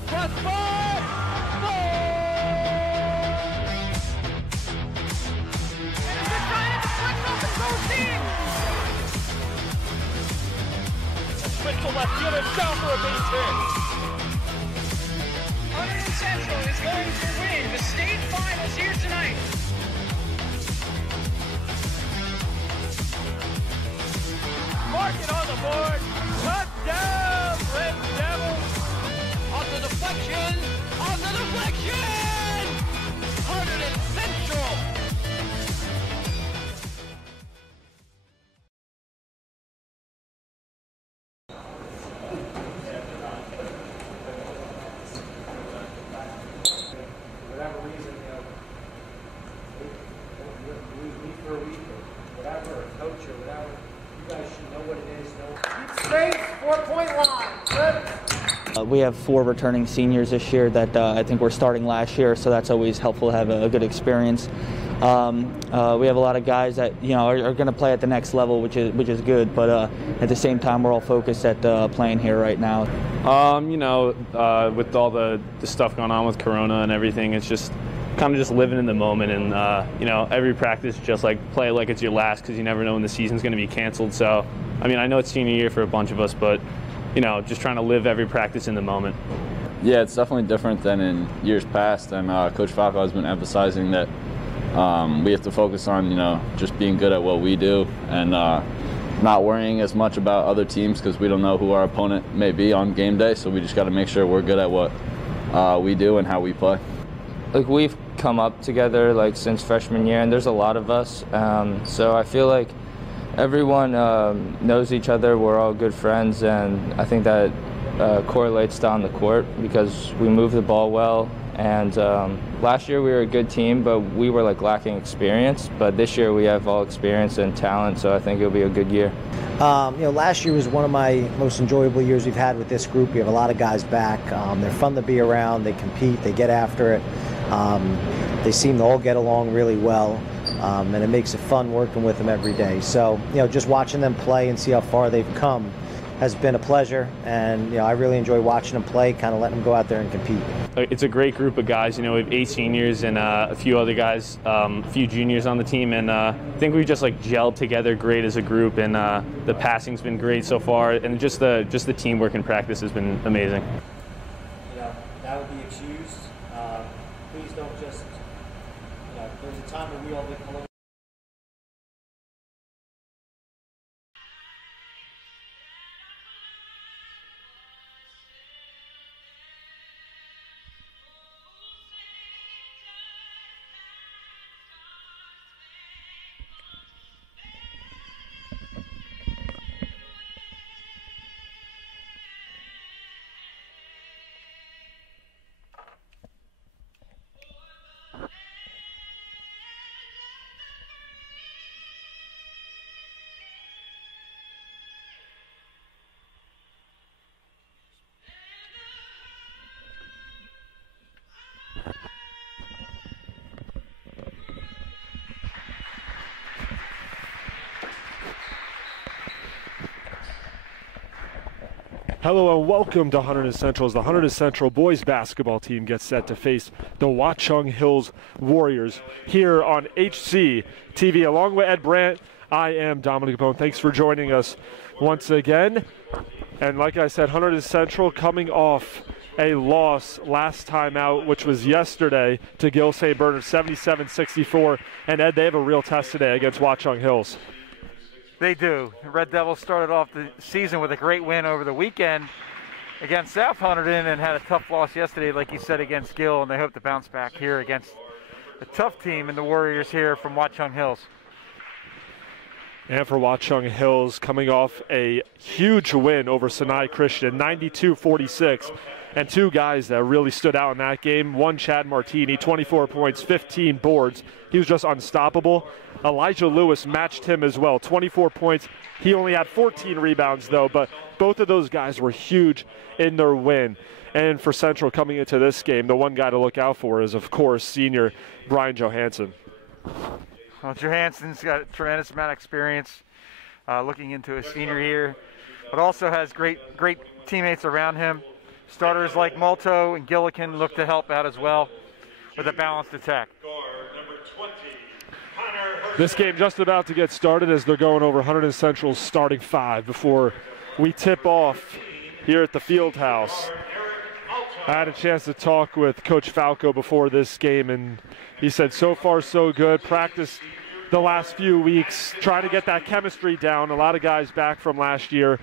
the crossbar. Goal! And it's trying to flex off and goes in. Switch to left fielder, down for a base hit. Hunterdon Central is going to win the state finals here tonight. Mark it on the board. Touchdown, Red Devils. On the deflection. On the deflection. Hunterdon Central. Whatever reason, week for a week or whatever, or coach or whatever, you guys should know what it is. Keep straight, 4-point line. Good. We have 4 returning seniors this year that I think were starting last year, so that's always helpful to have a good experience. We have a lot of guys that are going to play at the next level, which is good. But at the same time, we're all focused at playing here right now. With all the stuff going on with Corona and everything, it's just kind of just living in the moment. And every practice, just like play like it's your last, because you never know when the season's going to be canceled. So, I mean, I know it's senior year for a bunch of us, but just trying to live every practice in the moment. Yeah, it's definitely different than in years past, and Coach Falco has been emphasizing that we have to focus on, just being good at what we do and not worrying as much about other teams, because we don't know who our opponent may be on game day. So we just got to make sure we're good at what we do and how we play. Like, we've come up together since freshman year, and there's a lot of us. So I feel like everyone knows each other. We're all good friends, and I think that correlates down the court because we move the ball well. And last year we were a good team, but we were lacking experience. But this year we have all experience and talent, so I think it'll be a good year. Last year was one of my most enjoyable years we've had with this group. We have a lot of guys back. They're fun to be around. They compete. They get after it. They seem to all get along really well, and it makes it fun working with them every day. So, just watching them play and see how far they've come has been a pleasure, and I really enjoy watching them play, kind of letting them go out there and compete. It's a great group of guys. We have 8 seniors and a few other guys, a few juniors on the team, and I think we've just gelled together great as a group, and the passing's been great so far, and just the teamwork in practice has been amazing. That would be excused. Please don't just, there's a time when we all get a little. Hello and welcome to Hunterdon Central as the Hunterdon Central boys basketball team gets set to face the Watchung Hills Warriors here on HC TV. Along with Ed Brandt, I am Dominic Capone. Thanks for joining us once again. And like I said, Hunterdon Central coming off a loss last time out, which was yesterday to Gill St. Bernard, 77-64. And Ed, they have a real test today against Watchung Hills. They do. The Red Devils started off the season with a great win over the weekend against South Hunterdon and had a tough loss yesterday, like you said, against Gill, and they hope to bounce back here against a tough team in the Warriors here from Watchung Hills. And for Watchung Hills, coming off a huge win over Sinai Christian, 92-46. And 2 guys that really stood out in that game. One, Chad Martini, 24 points, 15 boards. He was just unstoppable. Elijah Lewis matched him as well, 24 points. He only had 14 rebounds, though, but both of those guys were huge in their win. And for Central coming into this game, the one guy to look out for is, of course, senior Brian Johansson. Well, Johansson's got a tremendous amount of experience looking into his senior year, but also has great teammates around him. Starters like Malto and Gillikin look to help out as well with a balanced attack. This game just about to get started as they're going over Hunterdon Central's starting 5 before we tip off here at the field house. I had a chance to talk with Coach Falco before this game, and he said so far so good. Practiced the last few weeks, trying to get that chemistry down. A lot of guys back from last year.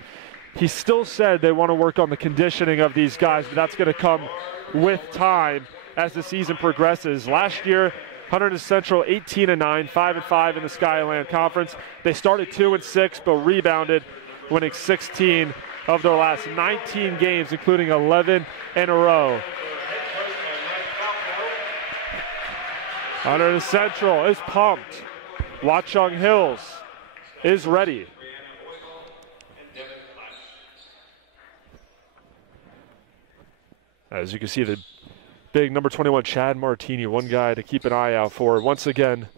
He still said they want to work on the conditioning of these guys, but that's going to come with time as the season progresses. Last year, Hunterdon Central 18-9, 5-5 in the Skyland Conference. They started 2-6, but rebounded, winning 16 of their last 19 games, including 11 in a row. Hunterdon Central is pumped. Watchung Hills is ready. As you can see, the big number 21, Chad Martini, one guy to keep an eye out for. Once again,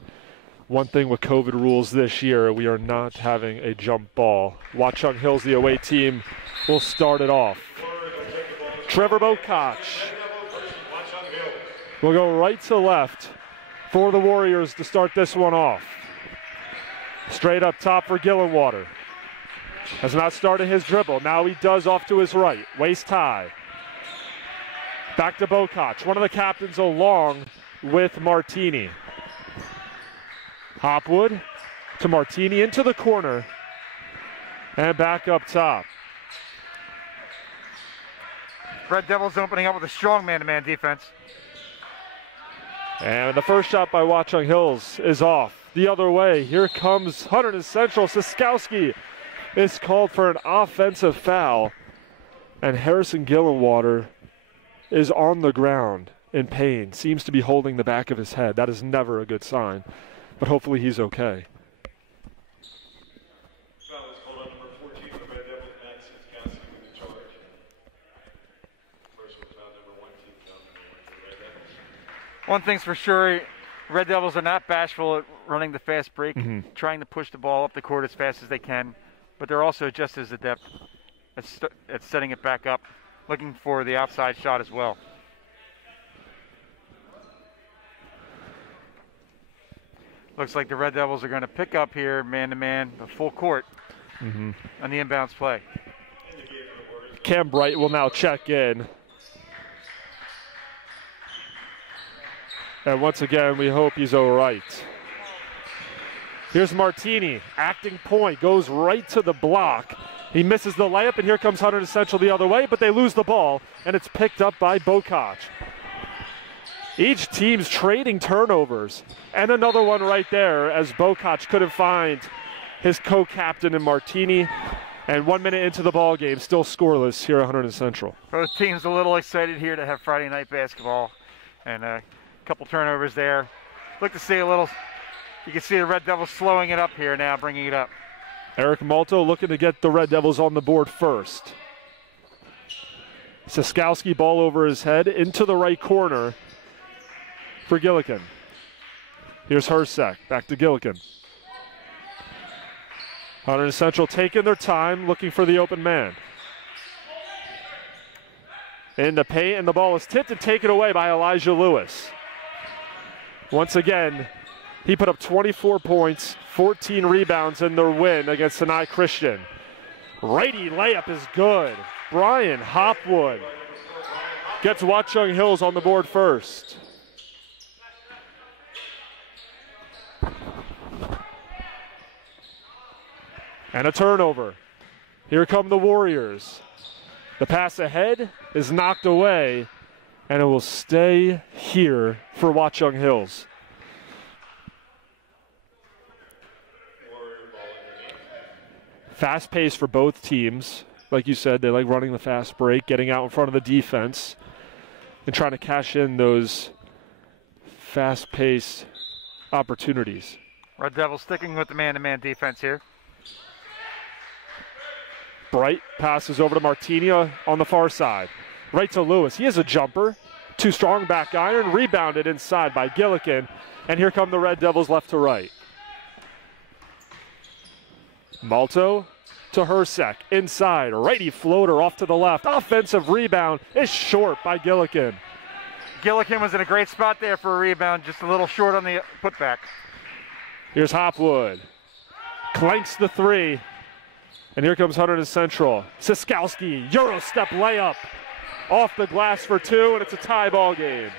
one thing with COVID rules this year, we are not having a jump ball. Watchung Hills, the away team, will start it off. Trevor Bokach will go right to left for the Warriors to start this one off. Straight up top for Gillenwater. Has not started his dribble. Now he does off to his right. Waist high. Back to Bokach, one of the captains along with Martini. Hopwood to Martini into the corner and back up top. Red Devils opening up with a strong man-to-man defense. And the first shot by Watchung Hills is off. The other way, here comes Hunterdon Central. Siskowski is called for an offensive foul. And Harrison Gillenwater is on the ground in pain. Seems to be holding the back of his head. That is never a good sign, but hopefully he's okay. One thing's for sure, Red Devils are not bashful at running the fast break, trying to push the ball up the court as fast as they can, but they're also just as adept at setting it back up, looking for the outside shot as well. Looks like the Red Devils are going to pick up here man-to-man, the full court on the inbounds play. Cam Bright will now check in. And once again, we hope he's all right. Here's Martini, acting point, goes right to the block. He misses the layup, and here comes Hunterdon Central the other way, but they lose the ball, and it's picked up by Bokach. Each team's trading turnovers, and another one right there as Bokach couldn't find his co-captain in Martini. And 1 minute into the ball game, still scoreless here at Hunterdon Central. Both teams a little excited here to have Friday night basketball, and a couple turnovers there. Look to see a little, you can see the Red Devils slowing it up here now, bringing it up. Eric Malto looking to get the Red Devils on the board first. Siskowski, ball over his head into the right corner for Gillikin. Here's Hersek, back to Gillikin. Hunterdon Central taking their time, looking for the open man. In the paint, and the ball is tipped and taken away by Elijah Lewis. Once again, he put up 24 points, 14 rebounds in their win against Sinai Christian. Righty layup is good. Brian Hopwood gets Watchung Hills on the board first. And a turnover. Here come the Warriors. The pass ahead is knocked away, and it will stay here for Watchung Hills. Fast pace for both teams. Like you said, they like running the fast break, getting out in front of the defense, and trying to cash in those fast-paced opportunities. Red Devils sticking with the man-to-man defense here. Bright passes over to Martini on the far side. Right to Lewis. He has a jumper. Too strong back iron. Rebounded inside by Gillikin. And here come the Red Devils left to right. Malto to Hersek. Inside, righty floater off to the left. Offensive rebound is short by Gillikin. Gillikin was in a great spot there for a rebound, just a little short on the putback. Here's Hopwood. Clanks the three. And here comes Hunterdon Central. Siskowski, Euro step layup. Off the glass for two, and it's a tie ball game.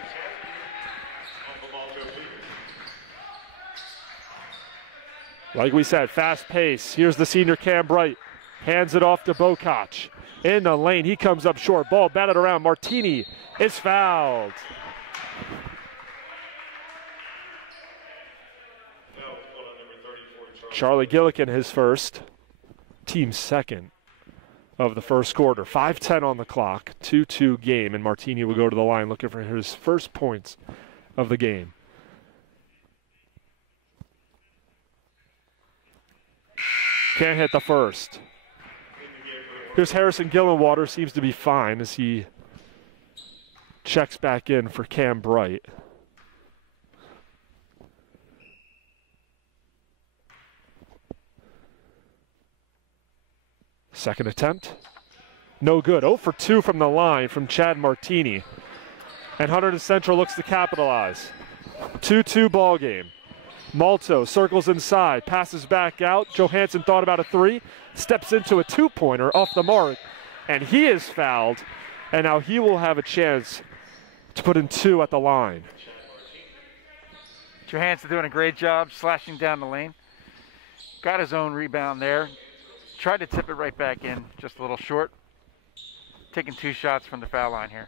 Like we said, fast pace. Here's the senior Cam Bright. Hands it off to Bokach. In the lane, he comes up short. Ball batted around. Martini is fouled. Charlie Gillikin, his first. Team second of the first quarter. 5:10 on the clock. 2-2 game, and Martini will go to the line looking for his first points of the game. Can't hit the first. Here's Harrison Gillenwater, seems to be fine as he checks back in for Cam Bright. Second attempt, no good. 0 for 2 from the line from Chad Martini. And Hunterdon Central looks to capitalize. 2-2 ball game. Malto circles inside, passes back out. Johansson thought about a three, steps into a two-pointer off the mark, and he is fouled. And now he will have a chance to put in two at the line. Johansson doing a great job slashing down the lane. Got his own rebound there. Tried to tip it right back in, just a little short. Taking 2 shots from the foul line here.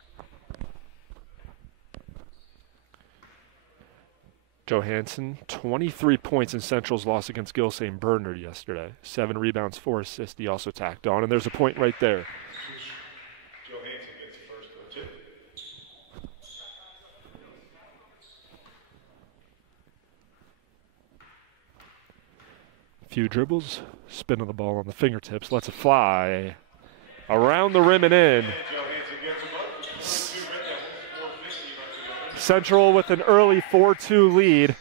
Johansson, 23 points in Central's loss against Gil St. Bernard yesterday. 7 rebounds, 4 assists. He also tacked on, and there's a point right there. Johansson gets the first go, too. Few dribbles, spin of the ball on the fingertips, lets it fly around the rim and in. Central with an early 4-2 lead.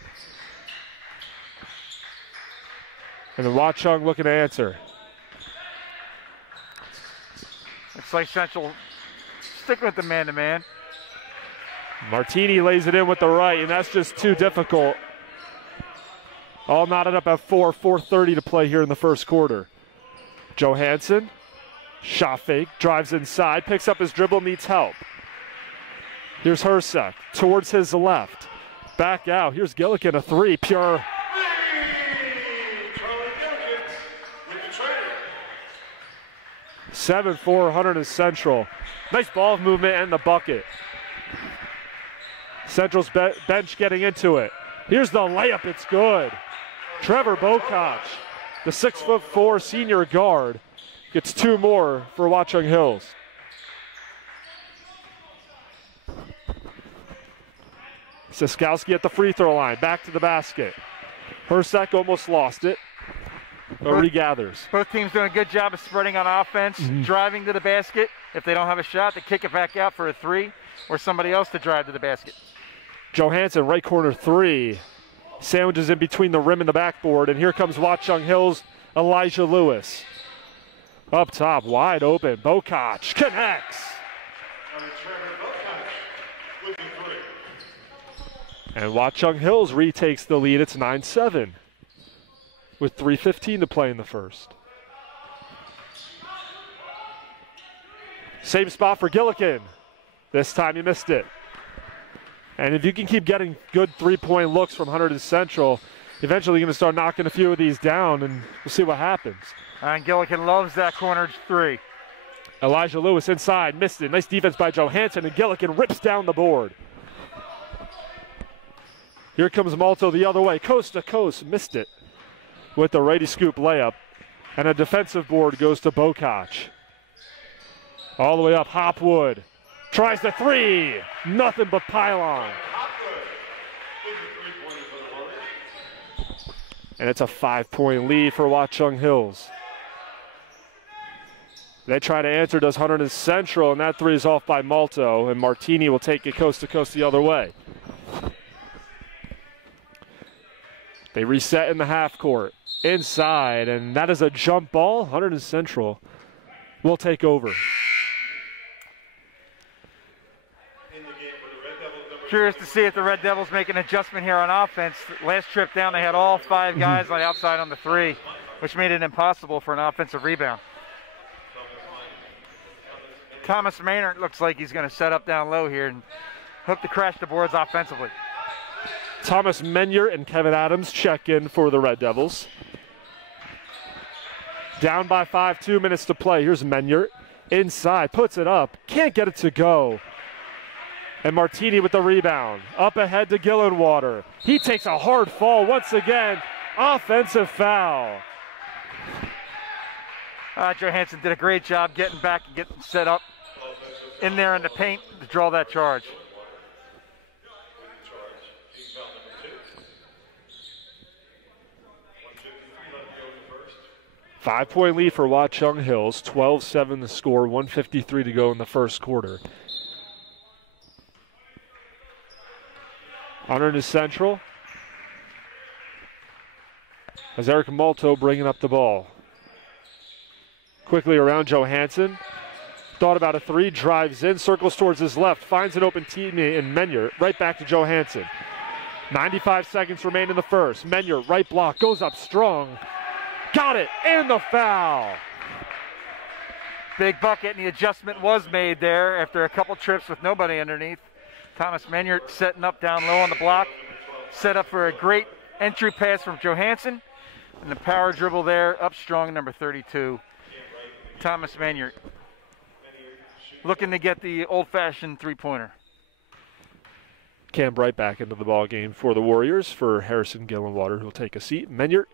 And then Watchung looking to answer. Looks like Central sticking with the man-to-man. Martini lays it in with the right, and that's just too difficult. All knotted up at 4:30 to play here in the first quarter. Johansson, shot fake, drives inside, picks up his dribble, needs help. Here's Hersek towards his left. Back out. Here's Gillikin, a three, pure. 7-4 Hunterdon Central. Nice ball movement and the bucket. Central's bench getting into it. Here's the layup, it's good. Trevor Bokach, the 6'4" senior guard, gets 2 more for Watchung Hills. Siskowski at the free throw line, back to the basket. Hersek almost lost it, but regathers. Both teams doing a good job of spreading on offense, driving to the basket. If they don't have a shot, they kick it back out for a three, or somebody else to drive to the basket. Johansson, right corner three. Sandwiches in between the rim and the backboard, and here comes Watchung Hills' Elijah Lewis. Up top, wide open, Bokach connects. And Watchung Hills retakes the lead. It's 9-7 with 3:15 to play in the first. Same spot for Gillikin. This time he missed it. And if you can keep getting good three-point looks from Hunterdon Central, eventually you're going to start knocking a few of these down, and we'll see what happens. And Gillikin loves that corner three. Elijah Lewis inside, missed it. Nice defense by Johansson, and Gillikin rips down the board. Here comes Malto the other way, coast to coast, missed it with the righty scoop layup. And a defensive board goes to Bokach. All the way up, Hopwood tries the three, nothing but pylon. And it's a 5-point lead for Watchung Hills. They try to answer, does Hunterdon Central, and that three is off by Malto, and Martini will take it coast to coast the other way. They reset in the half court. Inside, and that is a jump ball. Hunterdon Central will take over. Curious to see if the Red Devils make an adjustment here on offense. Last trip down, they had all 5 guys on the outside on the 3, which made it impossible for an offensive rebound. Thomas Maynard looks like he's going to set up down low here and hope to crash the boards offensively. Thomas Menyert and Kevin Adams check in for the Red Devils. Down by 5, 2 minutes to play. Here's Menyert. Inside, puts it up. Can't get it to go. And Martini with the rebound. Up ahead to Gillenwater. He takes a hard fall once again. Offensive foul. Johansson did a great job getting back and getting set up in there in the paint to draw that charge. Five-point lead for Watchung Hills. 12-7 the score. 1:53 to go in the first quarter. Hunterdon Central as Eric Malto bringing up the ball. Quickly around Johansson. Thought about a 3, drives in, circles towards his left, finds an open teammate in Menyert. Right back to Johansson. 95 seconds remain in the first. Menyert, right block, goes up strong. Got it, and the foul. Big bucket, and the adjustment was made there after a couple trips with nobody underneath. Thomas Menyert setting up down low on the block. Set up for a great entry pass from Johansson. And the power dribble there, up strong, number 32. Thomas Menyert looking to get the old-fashioned three-pointer. Cam Bright back into the ball game for the Warriors for Harrison Gillenwater, who'll take a seat. Menyert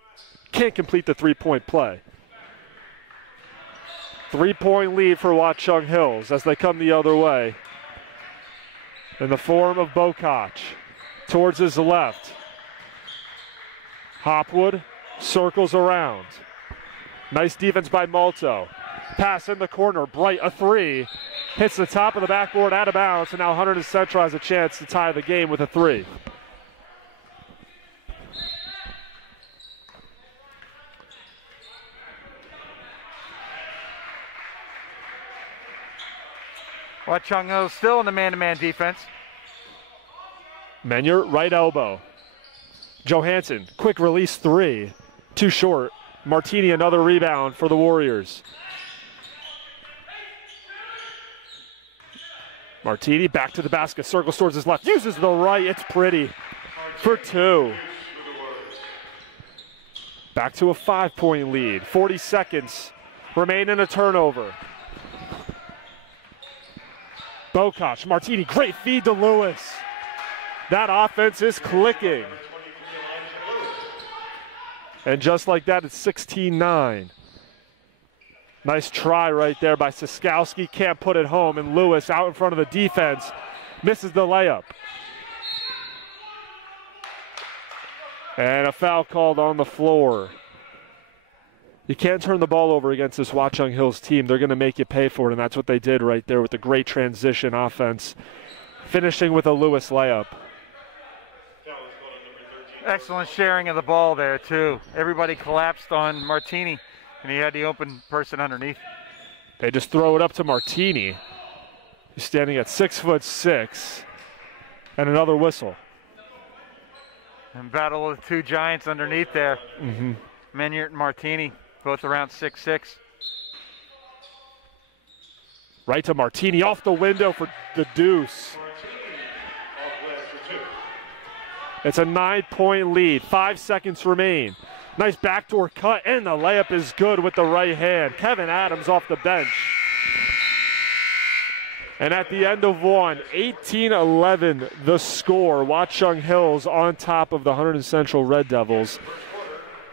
can't complete the three-point play. 3-point lead for Watchung Hills as they come the other way. In the form of Bokach towards his left. Hopwood circles around. Nice defense by Malto. Pass in the corner, Bright a 3. Hits the top of the backboard out of bounds, and now Hunterdon Central has a chance to tie the game with a 3. Watchung Hills still in the man-to-man defense. Menyert, right elbow. Johansson, quick release 3. Too short. Martini, another rebound for the Warriors. Martini back to the basket, circles towards his left, uses the right, it's pretty for 2. Back to a 5-point lead. 40 seconds remain in a turnover. Bokach, Martini, great feed to Lewis. That offense is clicking. And just like that, it's 16-9. Nice try right there by Siskowski. Can't put it home, and Lewis out in front of the defense misses the layup. And a foul called on the floor. You can't turn the ball over against this Watchung Hills team. They're going to make you pay for it, and that's what they did right there with the great transition offense, finishing with a Lewis layup. Excellent sharing of the ball there, too. Everybody collapsed on Martini, and he had the open person underneath. They just throw it up to Martini. He's standing at 6'6", and another whistle. And battle of the 2 giants underneath there. Menyert and Martini, both around 6'6". Right to Martini, off the window for the deuce. It's a 9-point lead. 5 seconds remain. Nice backdoor cut, and the layup is good with the right hand. Kevin Adams off the bench. And at the end of one, 18-11 the score. Watchung Hills on top of the Hunterdon Central Red Devils.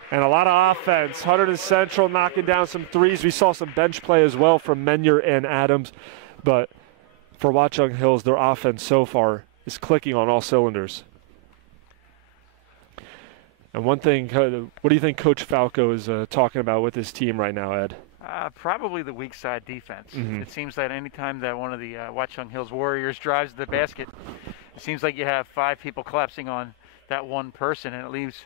And a lot of offense. Hunterdon Central knocking down some threes. We saw some bench play as well from Menyert and Adams. But for Watchung Hills, their offense so far is clicking on all cylinders. And one thing, what do you think Coach Falco is talking about with his team right now, Ed? Probably the weak side defense. It seems that anytime that one of the Watchung Hills Warriors drives the basket, it seems like you have 5 people collapsing on that one person, and it leaves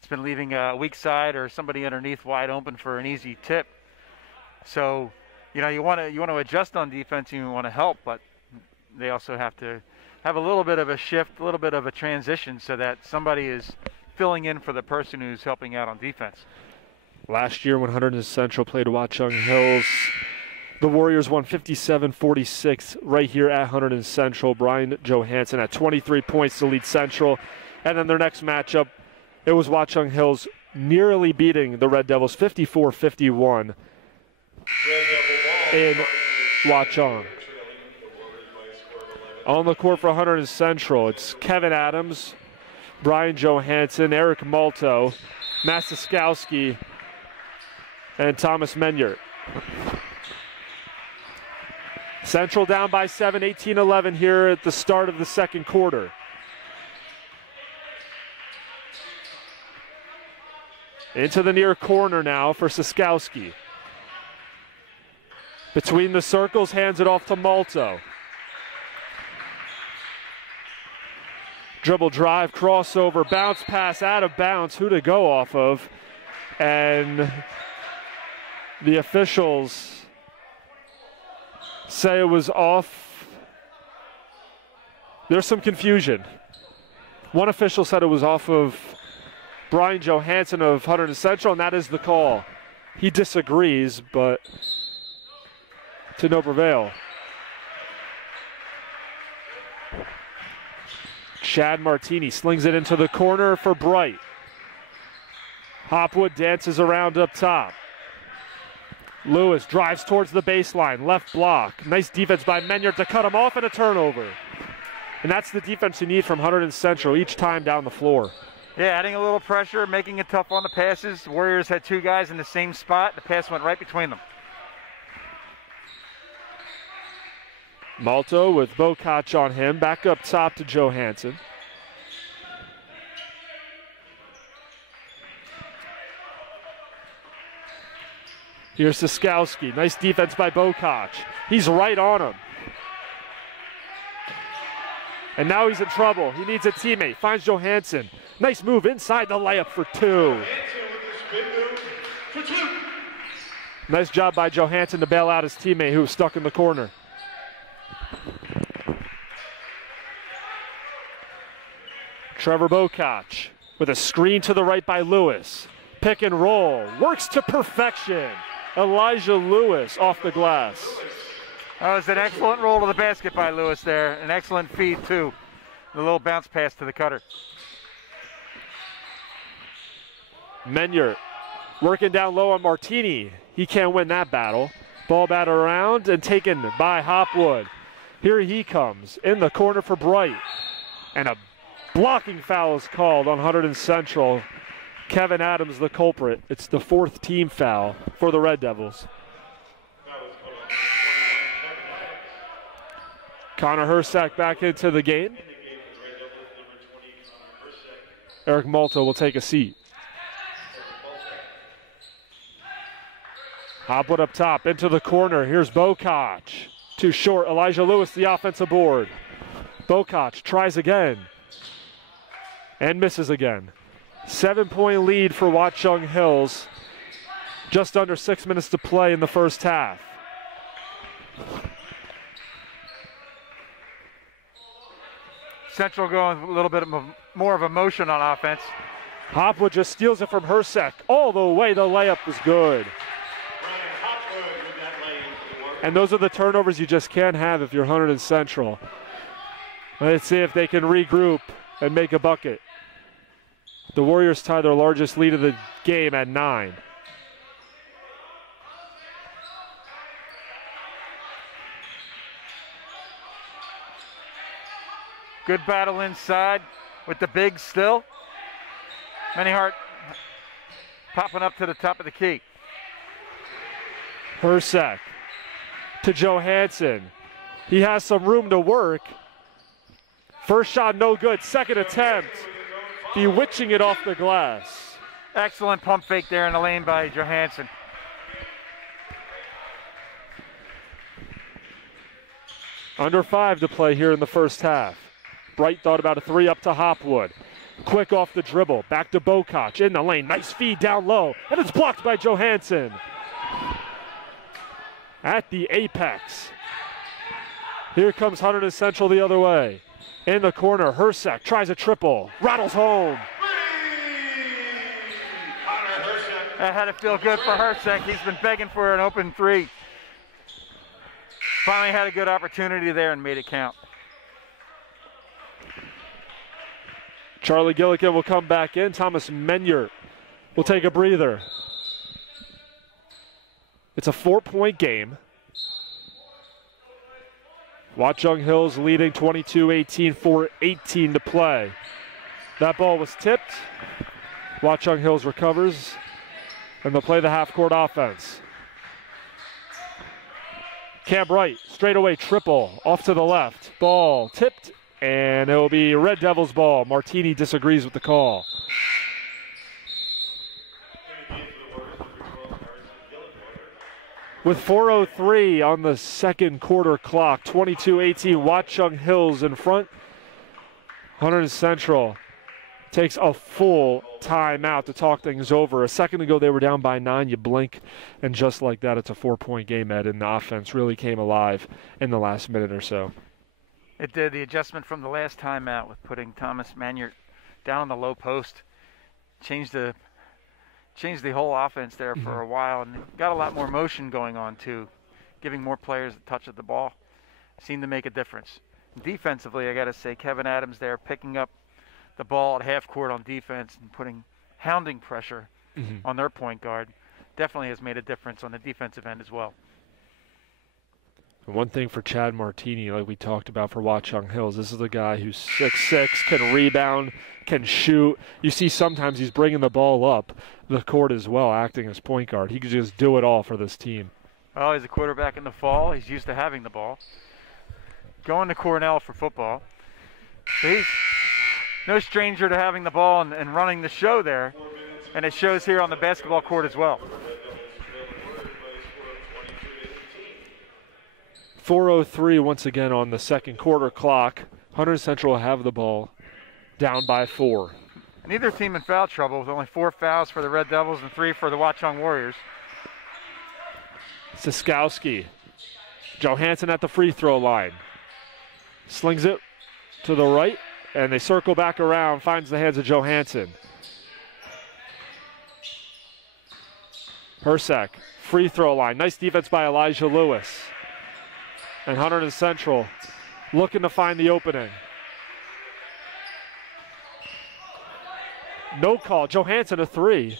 it's been leaving a weak side or somebody underneath wide open for an easy tip. So, you know, you want to adjust on defense, you want to help, but they also have to have a little bit of a shift, a little bit of a transition so that somebody is filling in for the person who's helping out on defense. Last year when Hunterdon Central played Watchung Hills, the Warriors won 57-46 right here at Hunterdon Central. Brian Johansson had 23 points to lead Central. And then their next matchup, it was Watchung Hills nearly beating the Red Devils 54-51 in Watchung. On the court for Hunterdon Central, it's Kevin Adams, Brian Johansson, Eric Malto, Mastaskowski, and Thomas Menyert. Central down by 7, 18-11 here at the start of the second quarter. Into the near corner now for Saskowski. Between the circles, hands it off to Malto. Dribble drive, crossover, bounce pass out of bounds. Who to go off of? And the officials say it was off. There's some confusion. One official said it was off of Brian Johansson of Hunterdon Central, and that is the call. He disagrees, but to no prevail. Chad Martini slings it into the corner for Bright. Hopwood dances around up top. Lewis drives towards the baseline, left block. Nice defense by Menyard to cut him off, and a turnover. And that's the defense you need from Hunterdon Central each time down the floor. Yeah, adding a little pressure, making it tough on the passes. The Warriors had two guys in the same spot. The pass went right between them. Malto with Bokach on him, back up top to Johansson. Here's Saskowski. Nice defense by Bokach. He's right on him. And now he's in trouble. He needs a teammate. Finds Johansson. Nice move inside the layup for two. Nice job by Johansson to bail out his teammate who was stuck in the corner. Trevor Bokach with a screen to the right by Lewis. Pick and roll. Works to perfection. Elijah Lewis off the glass. That was an excellent roll to the basket by Lewis there. An excellent feed, too. The little bounce pass to the cutter. Menyard working down low on Martini. He can't win that battle. Ball batted around and taken by Hopwood. Here he comes in the corner for Bright. And a blocking foul is called on Hunterdon Central. Kevin Adams the culprit. It's the fourth team foul for the Red Devils. Connor Hersack back into the game. Eric Malto will take a seat. Hopwood up top into the corner. Here's Bokach. Too short. Elijah Lewis, the offensive board. Bokach tries again and misses again. 7-point lead for Watchung Hills. Just under 6 minutes to play in the first half. Central going with a little bit more of emotion on offense. Hopwood just steals it from Hersack all the way. The layup was good. And those are the turnovers you just can't have if you're Hunterdon Central. Let's see if they can regroup and make a bucket. The Warriors tie their largest lead of the game at 9. Good battle inside with the big still. Menyard popping up to the top of the key. Hersack to Johansson. He has some room to work. First shot no good. Second attempt. Bewitching it off the glass. Excellent pump fake there in the lane by Johansson. Under 5 to play here in the first half. Bright thought about a three up to Hopwood. Quick off the dribble, back to Bokoch in the lane. Nice feed down low, and it's blocked by Johansson. At the apex. Here comes Hunterdon Central the other way. In the corner, Hersek tries a triple, rattles home. That had to feel good for Hersek. He's been begging for an open three. Finally had a good opportunity there and made it count. Charlie Gilligan will come back in. Thomas Menyert will take a breather. It's a 4-point game. Watchung Hills leading 22-18, 4:18 to play. That ball was tipped. Watchung Hills recovers, and they'll play the half-court offense. Cam Bright, straightaway triple, off to the left. Ball tipped, and it will be Red Devils ball. Martini disagrees with the call. With 4:03 on the second quarter clock, 22-18, Watchung Hills in front. Hunterdon Central takes a full timeout to talk things over. A second ago, they were down by 9. You blink, and just like that, it's a 4-point game, Ed, and the offense really came alive in the last minute or so. It did. The adjustment from the last timeout with putting Thomas Menyert down on the low post changed the whole offense there for a while, and got a lot more motion going on too, giving more players a touch of the ball. Seemed to make a difference. Defensively, I got to say, Kevin Adams there picking up the ball at half court on defense and putting hounding pressure on their point guard definitely has made a difference on the defensive end as well. One thing for Chad Martini, like we talked about for Watchung Hills, this is the guy who's 6'6", can rebound, can shoot. You see sometimes he's bringing the ball up the court as well, acting as point guard. He could just do it all for this team. Well, he's a quarterback in the fall. He's used to having the ball. Going to Cornell for football. He's no stranger to having the ball and running the show there, and it shows here on the basketball court as well. 4:03 once again on the second quarter clock. Hunterdon Central have the ball, down by 4. Neither team in foul trouble, with only 4 fouls for the Red Devils and 3 for the Watchung Warriors. Siskowski. Johansson at the free throw line. Slings it to the right, and they circle back around, finds the hands of Johansson. Hersek, free throw line. Nice defense by Elijah Lewis. And Hunterdon Central looking to find the opening. No call. Johansson a 3.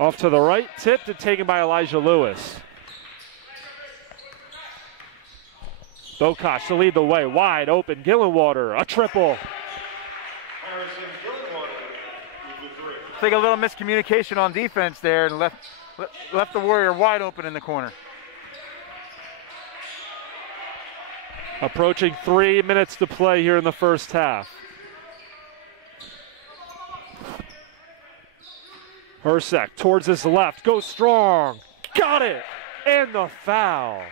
Off to the right, tipped and taken by Elijah Lewis. Bokoch to lead the way. Wide open. Gillenwater, a triple. I think a little miscommunication on defense there and left the Warrior wide open in the corner. Approaching 3 minutes to play here in the first half. Hersek towards his left, goes strong, got it, and the foul.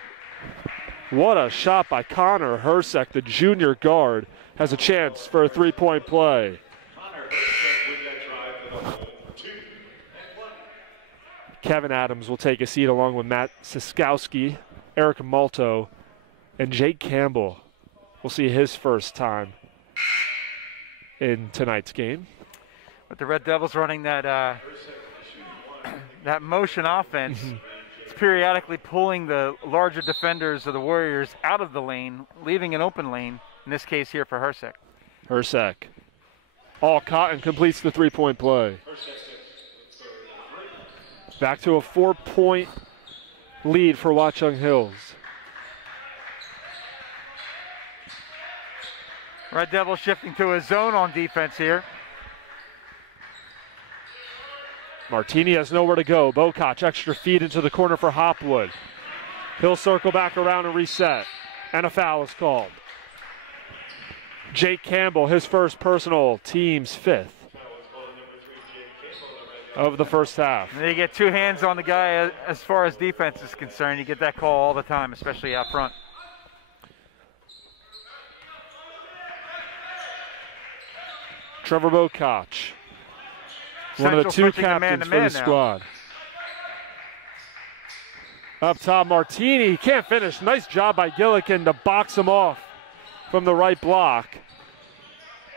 What a shot by Connor Hersek, the junior guard, has a chance for a 3-point play. Kevin Adams will take a seat along with Matt Siskowski, Eric Malto, and Jake Campbell will see his first time in tonight's game. With the Red Devils running that that motion offense, it's periodically pulling the larger defenders of the Warriors out of the lane, leaving an open lane, in this case here for Hersek. Hersek, all caught and completes the 3-point play. Back to a 4-point lead for Watchung Hills. Red Devils shifting to a zone on defense here. Martini has nowhere to go. Bokoch, extra feed into the corner for Hopwood. He'll circle back around and reset. And a foul is called. Jake Campbell, his first personal, team's 5th of the first half. And you get 2 hands on the guy as far as defense is concerned. You get that call all the time, especially out front. Trevor Bokach, one of the two captains for the squad. Up top, Martini, he can't finish. Nice job by Gillikin to box him off from the right block.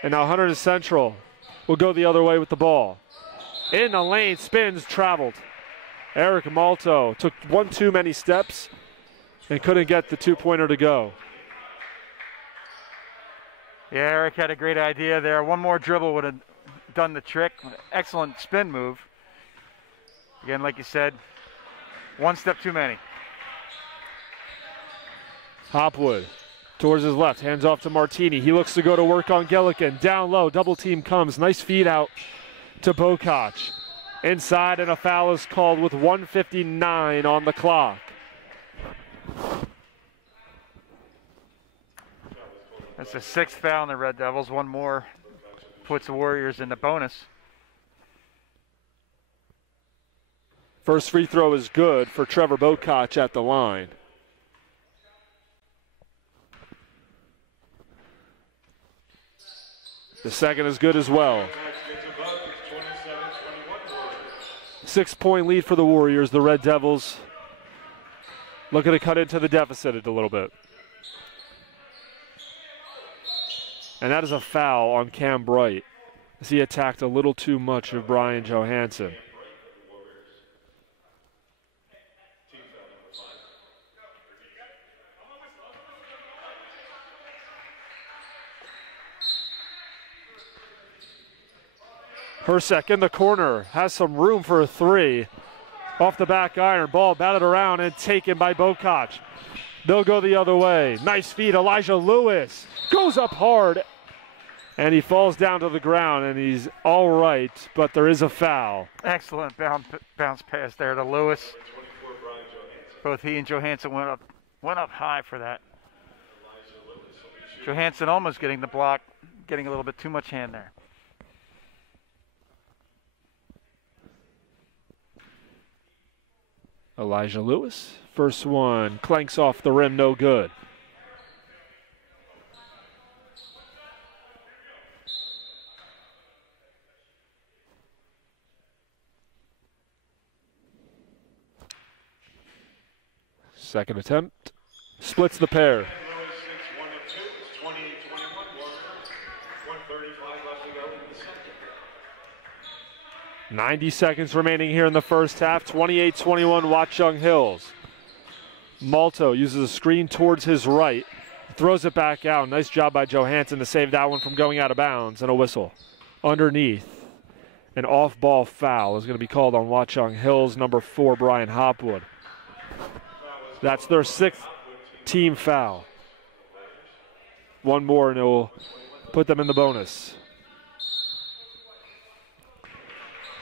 And now Hunterdon Central will go the other way with the ball. In the lane, spins, traveled. Eric Malto took one too many steps and couldn't get the two-pointer to go. Yeah, Eric had a great idea there. One more dribble would have done the trick. Excellent spin move. Again, like you said, one step too many. Hopwood towards his left, hands off to Martini. He looks to go to work on Gillikin. Down low, double team comes. Nice feed out to Bokach. Inside, and a foul is called with 1:59 on the clock. That's the 6th foul on the Red Devils. One more puts the Warriors in the bonus. First free throw is good for Trevor Bokach at the line. The second is good as well. 6-point lead for the Warriors. The Red Devils looking to cut into the deficit a little bit. And that is a foul on Cam Bright, as he attacked a little too much of Brian Johansson. Hersak in the corner, has some room for a three. Off the back iron, ball batted around and taken by Bokach. They'll go the other way. Nice feed, Elijah Lewis goes up hard, and he falls down to the ground, and he's all right, but there is a foul. Excellent bounce pass there to Lewis. Both he and Johansson went up high for that. Johansson almost getting the block, getting a little bit too much hand there. Elijah Lewis, first one, clanks off the rim, no good. Second attempt, splits the pair. 90 seconds remaining here in the first half. 28-21 Watchung Hills. Malto uses a screen towards his right. Throws it back out. Nice job by Johansson to save that one from going out of bounds, and a whistle. Underneath, an off-ball foul is going to be called on Watchung Hills, number 4, Brian Hopwood. That's their 6th team foul. One more and it will put them in the bonus.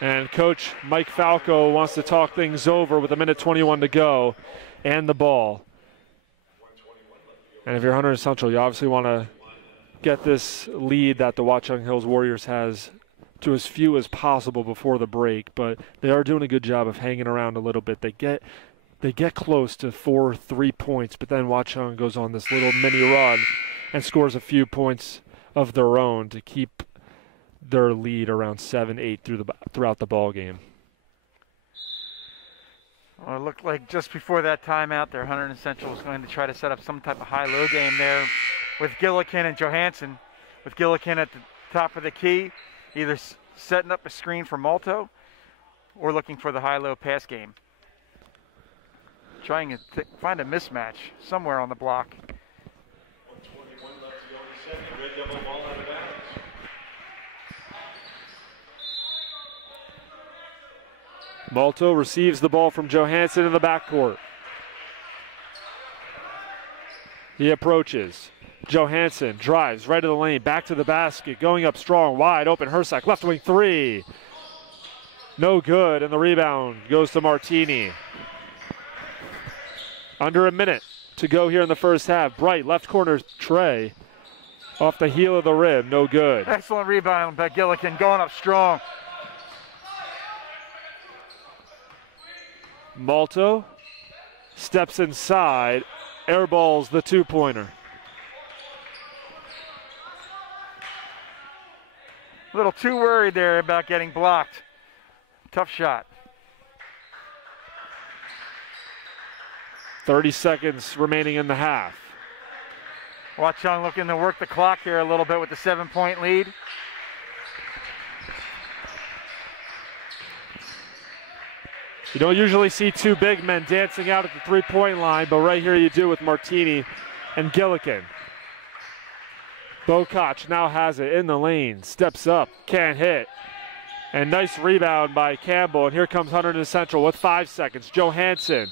And Coach Mike Falco wants to talk things over with 1:21 to go and the ball. And if you're Hunterdon Central, you obviously want to get this lead that the Watchung Hills Warriors has to as few as possible before the break, but they are doing a good job of hanging around a little bit. They get close to 3 points, but then Watchung goes on this little mini run and scores a few points of their own to keep their lead around 7-8 throughout the ball game. Well, it looked like just before that timeout there, Hunterdon Central was going to try to set up some type of high-low game there with Gillikin and Johansson. With Gillikin at the top of the key, either setting up a screen for Malto or looking for the high-low pass game. Trying to find a mismatch somewhere on the block. 1:21 left to go in the second. Red Devil ball out of bounds. Malto receives the ball from Johansson in the backcourt. He approaches. Johansson drives right to the lane, back to the basket, going up strong, wide open. Hersak, left wing three. No good, and the rebound goes to Martini. Under a minute to go here in the first half. Bright, left corner tray. Off the heel of the rim, no good. Excellent rebound by Gillikin, going up strong. Malto steps inside, airballs the two-pointer. A little too worried there about getting blocked. Tough shot. 30 seconds remaining in the half. Watchung looking to work the clock here a little bit with the 7-point lead. You don't usually see two big men dancing out at the three-point line, but right here you do with Martini and Gillikin. Bokach now has it in the lane, steps up, can't hit. And nice rebound by Campbell, and here comes Hunterdon Central with 5 seconds. Johansson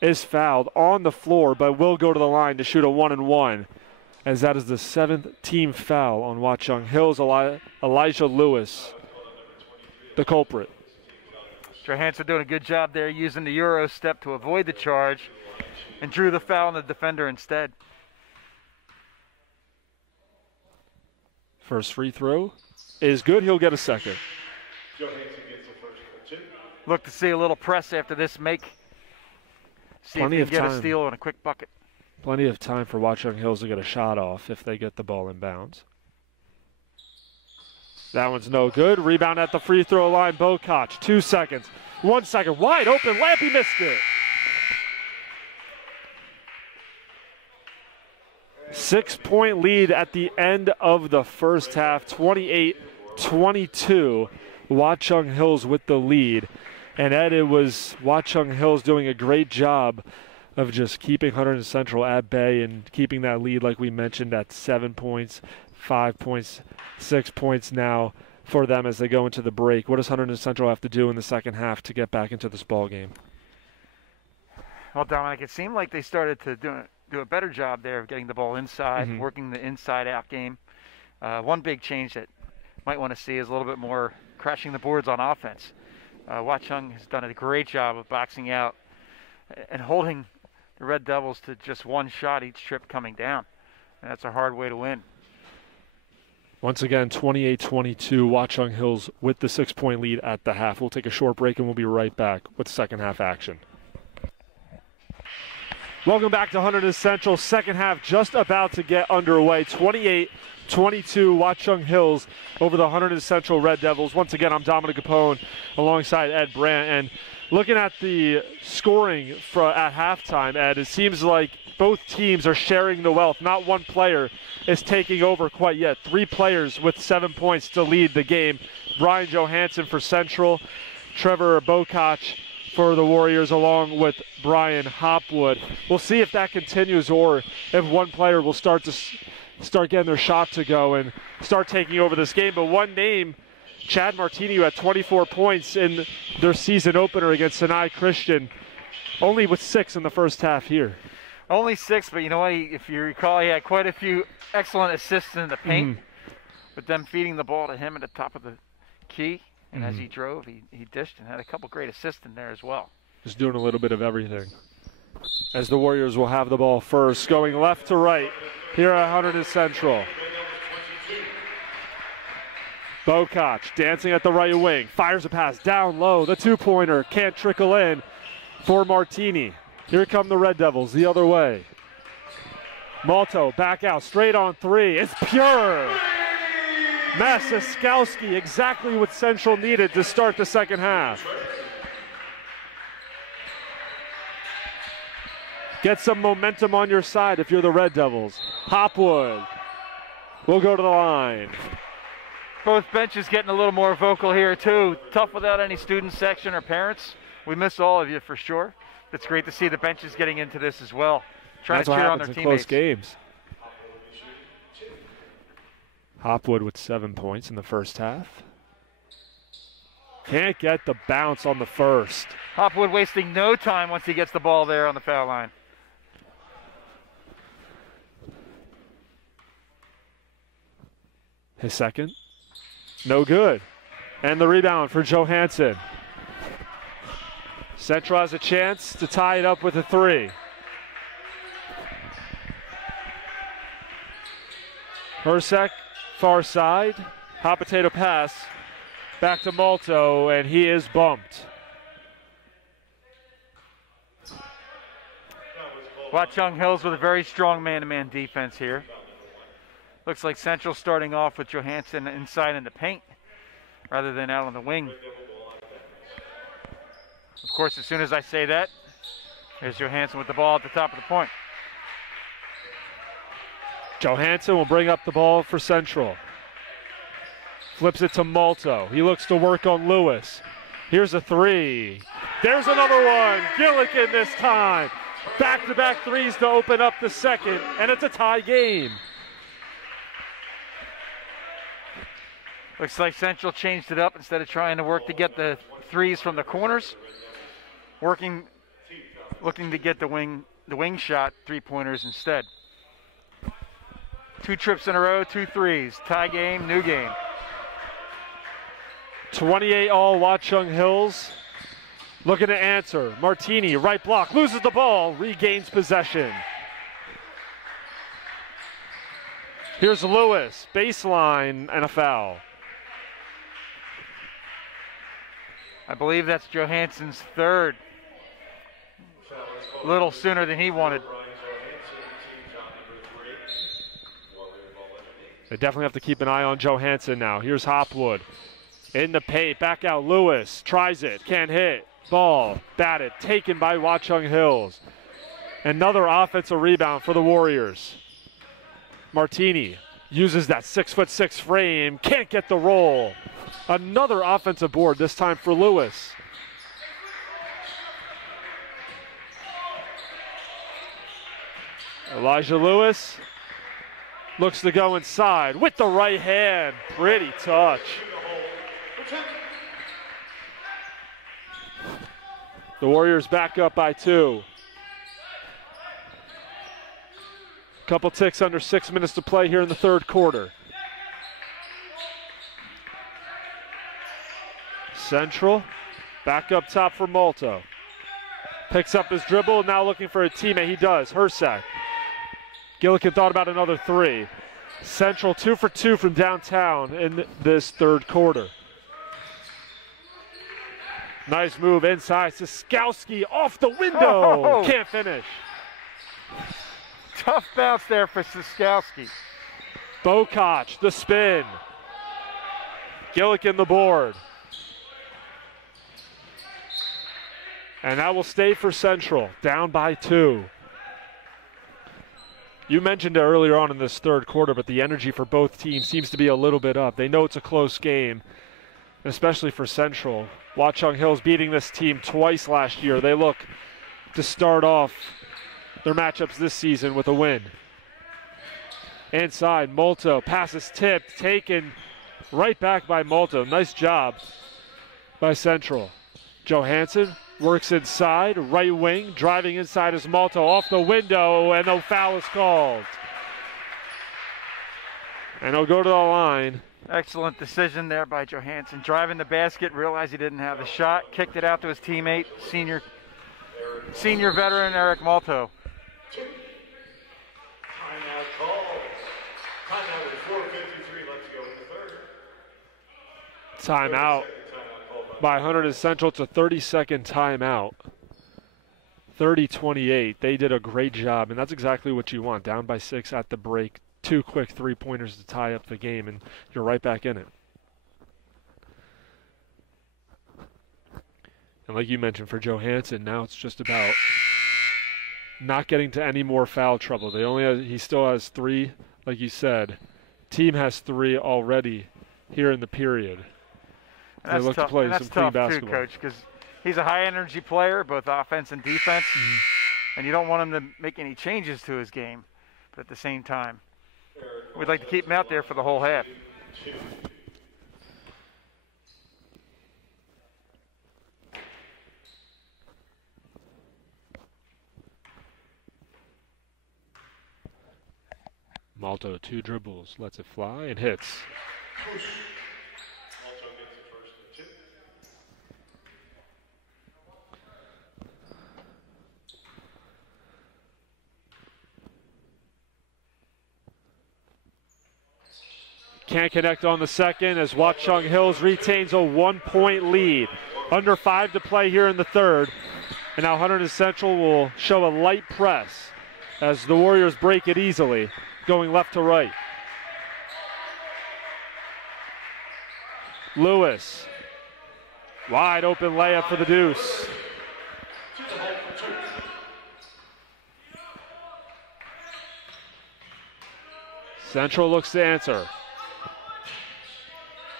is fouled on the floor, but will go to the line to shoot a 1-and-1, as that is the 7th team foul on Watchung Hills. Elijah Lewis, the culprit. Johansson doing a good job there, using the Euro step to avoid the charge, and drew the foul on the defender instead. First free throw is good. He'll get a second. Johansson gets the first question. Look to see a little press after this make. See Plenty if he of can get time. a steal and a quick bucket. Plenty of time for Watchung Hills to get a shot off if they get the ball in bounds. That one's no good. Rebound at the free throw line. Bokach, 2 seconds. 1 second. Wide open. Lampy missed it. 6-point lead at the end of the first half. 28-22. Watchung Hills with the lead. And Ed, it was Watchung Hills doing a great job of just keeping Hunterdon Central at bay and keeping that lead, like we mentioned, at 7 points, 5 points, 6 points now for them as they go into the break. What does Hunterdon Central have to do in the second half to get back into this ball game? Well, Dominic, it seemed like they started to do a better job there of getting the ball inside, working the inside-out game. One big change that might want to see is a little bit more crashing the boards on offense. Watchung has done a great job of boxing out and holding the Red Devils to just one shot each trip coming down. And that's a hard way to win. Once again, 28-22, Watchung Hills with the 6-point lead at the half. We'll take a short break and we'll be right back with second half action. Welcome back to Hunterdon Central. Second half just about to get underway. 28-22, Watchung Hills over the Hunterdon Central Red Devils. Once again, I'm Dominic Capone alongside Ed Brandt. And looking at the scoring at halftime, Ed, it seems like both teams are sharing the wealth. Not one player is taking over quite yet. 3 players with 7 points to lead the game. Brian Johansson for Central, Trevor Bokach for the Warriors, along with Brian Hopwood. We'll see if that continues or if one player will start getting their shot to go and start taking over this game. But one name, Chad Martini, who had 24 points in their season opener against Sinai Christian, only with 6 in the first half here. Only 6, but you know what? If you recall, he had quite a few excellent assists in the paint, with them feeding the ball to him at the top of the key. And as he drove, he dished and had a couple great assists in there as well. Just doing a little bit of everything. As the Warriors will have the ball first, going left to right here at Hunterdon Central. Bokach dancing at the right wing, fires a pass down low. The 2-pointer can't trickle in for Martini. Here come the Red Devils the other way. Malto back out, straight on 3. It's pure. Masiskowski, exactly what Central needed to start the second half. Get some momentum on your side if you're the Red Devils. Hopwood will go to the line. Both benches getting a little more vocal here too. Tough without any student section or parents. We miss all of you for sure. It's great to see the benches getting into this as well. Trying to cheer on their teammates. Close games. Hopwood with 7 points in the first half. Can't get the bounce on the first. Hopwood wasting no time once he gets the ball there on the foul line. His second. No good. And the rebound for Johansson. Central has a chance to tie it up with a 3. Hersek, far side. Hot potato pass. Back to Malto, and he is bumped. Watchung Hills with a very strong man-to-man defense here. Looks like Central starting off with Johansson inside in the paint rather than out on the wing. Of course, as soon as I say that, here's Johansson with the ball at the top of the point. Johansson will bring up the ball for Central. Flips it to Malto. He looks to work on Lewis. Here's a three. There's another one. Gillikin this time. Back-to-back threes to open up the second, and it's a tie game. Looks like Central changed it up instead of trying to work to get the threes from the corners. Looking to get the wing shot three-pointers instead. 2 trips in a row, 2 threes. Tie game, new game. 28 all Watchung Hills. Looking to answer. Martini, right block, loses the ball, regains possession. Here's Lewis, baseline, and a foul. I believe that's Johansson's third. A little sooner than he wanted. They definitely have to keep an eye on Johansson now. Here's Hopwood. In the paint, back out Lewis. Tries it, can't hit. Ball, batted, taken by Watchung Hills. Another offensive rebound for the Warriors. Martini uses that 6'6" frame, can't get the roll. Another offensive board, this time for Lewis. Elijah Lewis looks to go inside with the right hand. Pretty touch. The Warriors back up by 2. Couple ticks under 6 minutes to play here in the third quarter. Central back up top for Malto. Picks up his dribble, now looking for a teammate. He does. Hersack. Gillikin thought about another 3. Central 2 for 2 from downtown in this third quarter. Nice move inside. Siskowski off the window. Oh. Can't finish. Tough bounce there for Siskowski. Bokoch, the spin. Gillikin the board. And that will stay for Central, down by 2. You mentioned it earlier on in this third quarter, but the energy for both teams seems to be a little bit up. They know it's a close game, especially for Central. Watchung Hills beating this team twice last year. They look to start off their matchups this season with a win. Inside, Malto, passes tipped, taken right back by Malto. Nice job by Central. Johansson works inside, right wing, driving inside is Malto, off the window, and no foul is called. And he'll go to the line. Excellent decision there by Johansson. Driving the basket, realized he didn't have the shot, kicked it out to his teammate, senior veteran Eric Malto. Timeout call. Timeout with 4:53 left to go in the third. Timeout by Hunterdon Central. It's a 30-second timeout. 30-28. They did a great job, and that's exactly what you want. Down by 6 at the break. 2 quick three-pointers to tie up the game, and you're right back in it. And like you mentioned, for Johansson, now it's just about not getting to any more foul trouble. He still has 3, like you said. Team has 3 already here in the period. They look to play some clean basketball. Too, Coach, because he's a high-energy player, both offense and defense, and you don't want him to make any changes to his game. But at the same time, we'd like to keep him out there for the whole half. Malto, 2 dribbles, lets it fly, and hits. Malto gets the first and 2. Can't connect on the second as Watchung Hills retains a 1-point lead. Under 5 to play here in the third. And now Hunterdon Central will show a light press as the Warriors break it easily, going left to right. Lewis. Wide open layup for the deuce. Central looks to answer.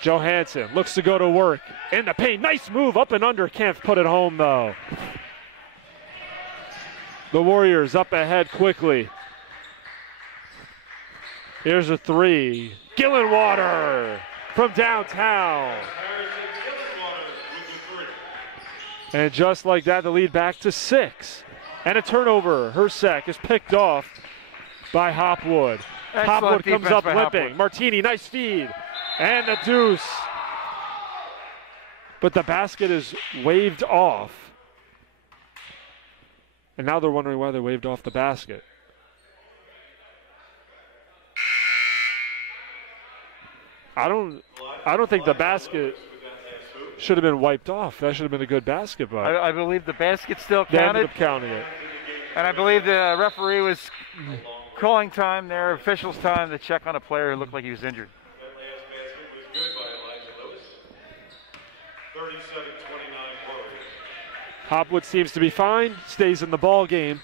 Johansson looks to go to work in the paint. Nice move up and under. Can't put it home though. The Warriors up ahead quickly. Here's a three. Gillenwater from downtown. And just like that, the lead back to 6. And a turnover. Hersack is picked off by Hopwood. Excellent Hopwood comes defense up by limping. Hopwood. Martini, nice feed. And the deuce. But the basket is waved off. And now they're wondering why they waved off the basket. I don't think the basket should have been wiped off. That should have been a good basket, but I believe the basket still they ended counted. up counting it. And I believe the referee was calling time there, officials' time, to check on a player who looked like he was injured. That last basket was good by Elijah Lewis. 37-29 Warriors. Hopwood seems to be fine, stays in the ball game.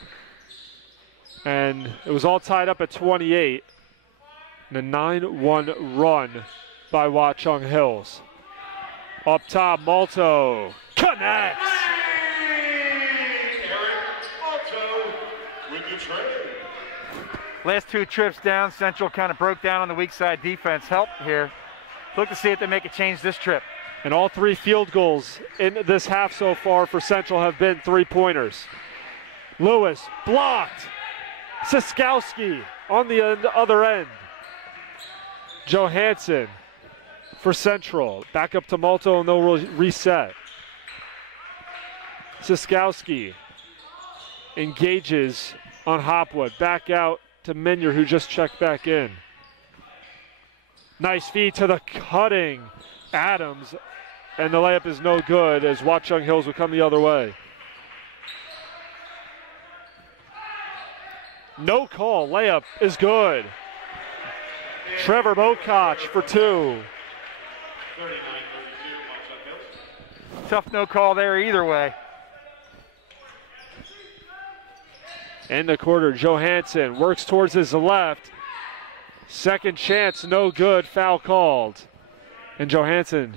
And it was all tied up at 28. And a 9-1 run by Watchung Hills. Up top, Malto connects. Eric Alto with the trade. Last 2 trips down, Central kind of broke down on the weak side defense. Help here. Look to see if they make a change this trip. And all 3 field goals in this half so far for Central have been 3-pointers. Lewis blocked. Siskowski on the other end. Johansson for Central. Back up to Malto and they'll reset. Siskowski engages on Hopwood. Back out to Minier, who just checked back in. Nice feed to the cutting Adams. And the layup is no good as Watchung Hills will come the other way. No call. Layup is good. Trevor Bokach for 2. Tough no call there either way. In the quarter, Johansson works towards his left. Second chance, no good. Foul called. And Johansson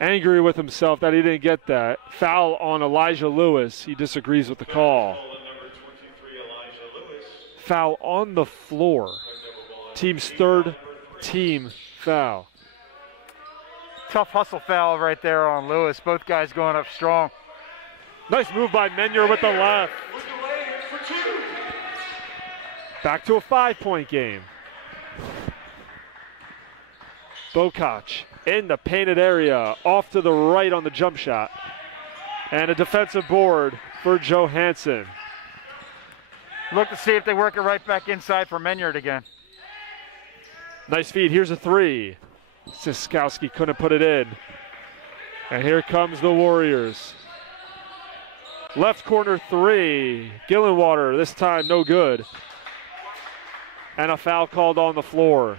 angry with himself that he didn't get that. Foul on Elijah Lewis. He disagrees with the call. Foul on the floor. Team's 3rd team foul. Tough hustle foul right there on Lewis. Both guys going up strong. Nice move by Menier with the left. Back to a 5-point game. Bokach in the painted area, off to the right on the jump shot. And a defensive board for Johansson. Look to see if they work it right back inside for Menyard again. Nice feed, here's a 3. Siskowski couldn't put it in. And here comes the Warriors. Left corner 3. Gillenwater, this time no good. And a foul called on the floor.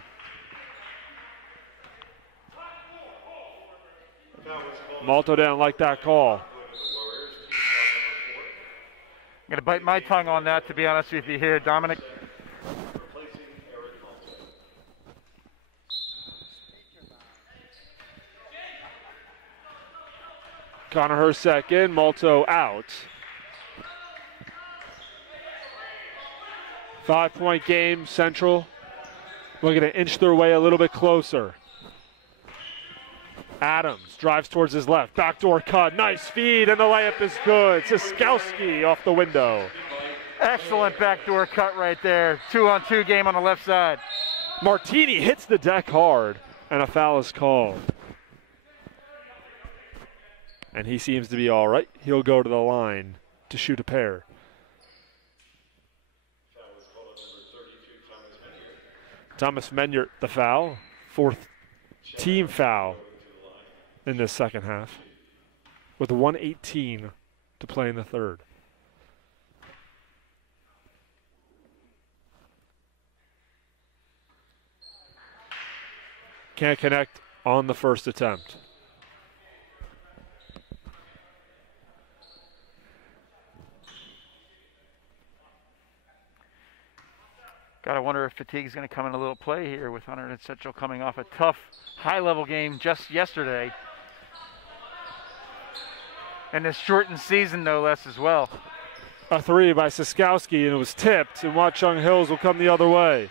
Malto didn't like that call. I'm going to bite my tongue on that, to be honest with you here, Dominic. Connor Hersack in, Malto out. 5-point game, Central looking to inch their way a little bit closer. Adams drives towards his left, backdoor cut, nice feed, and the layup is good. Siskowski off the window. Excellent backdoor cut right there. 2-on-2 game on the left side. Martini hits the deck hard, and a foul is called. And he seems to be all right. He'll go to the line to shoot a pair. Thomas Menyard, the foul. 4th team foul in this second half, with 1:18 to play in the third. Can't connect on the first attempt. Gotta wonder if fatigue is going to come in a little play here with Hunterdon Central coming off a tough, high-level game just yesterday. And this shortened season, no less, as well. A three by Siskowski, and it was tipped, and Watchung Hills will come the other way.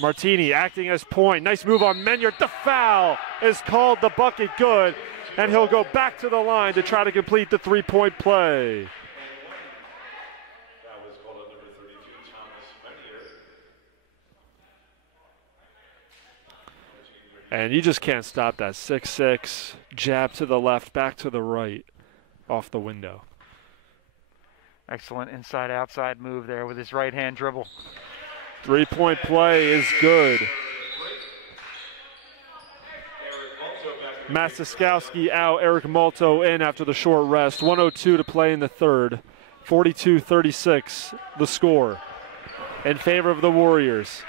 Martini acting as point. Nice move on Menyard. The foul is called, the bucket good, and he'll go back to the line to try to complete the three-point play. And you just can't stop that 6'6", jab to the left, back to the right, off the window. Excellent inside-outside move there with his right-hand dribble. Three-point play is good. Matt Siskowski out, Eric Malto in after the short rest. 1:02 to play in the third. 42-36 the score in favor of the Warriors.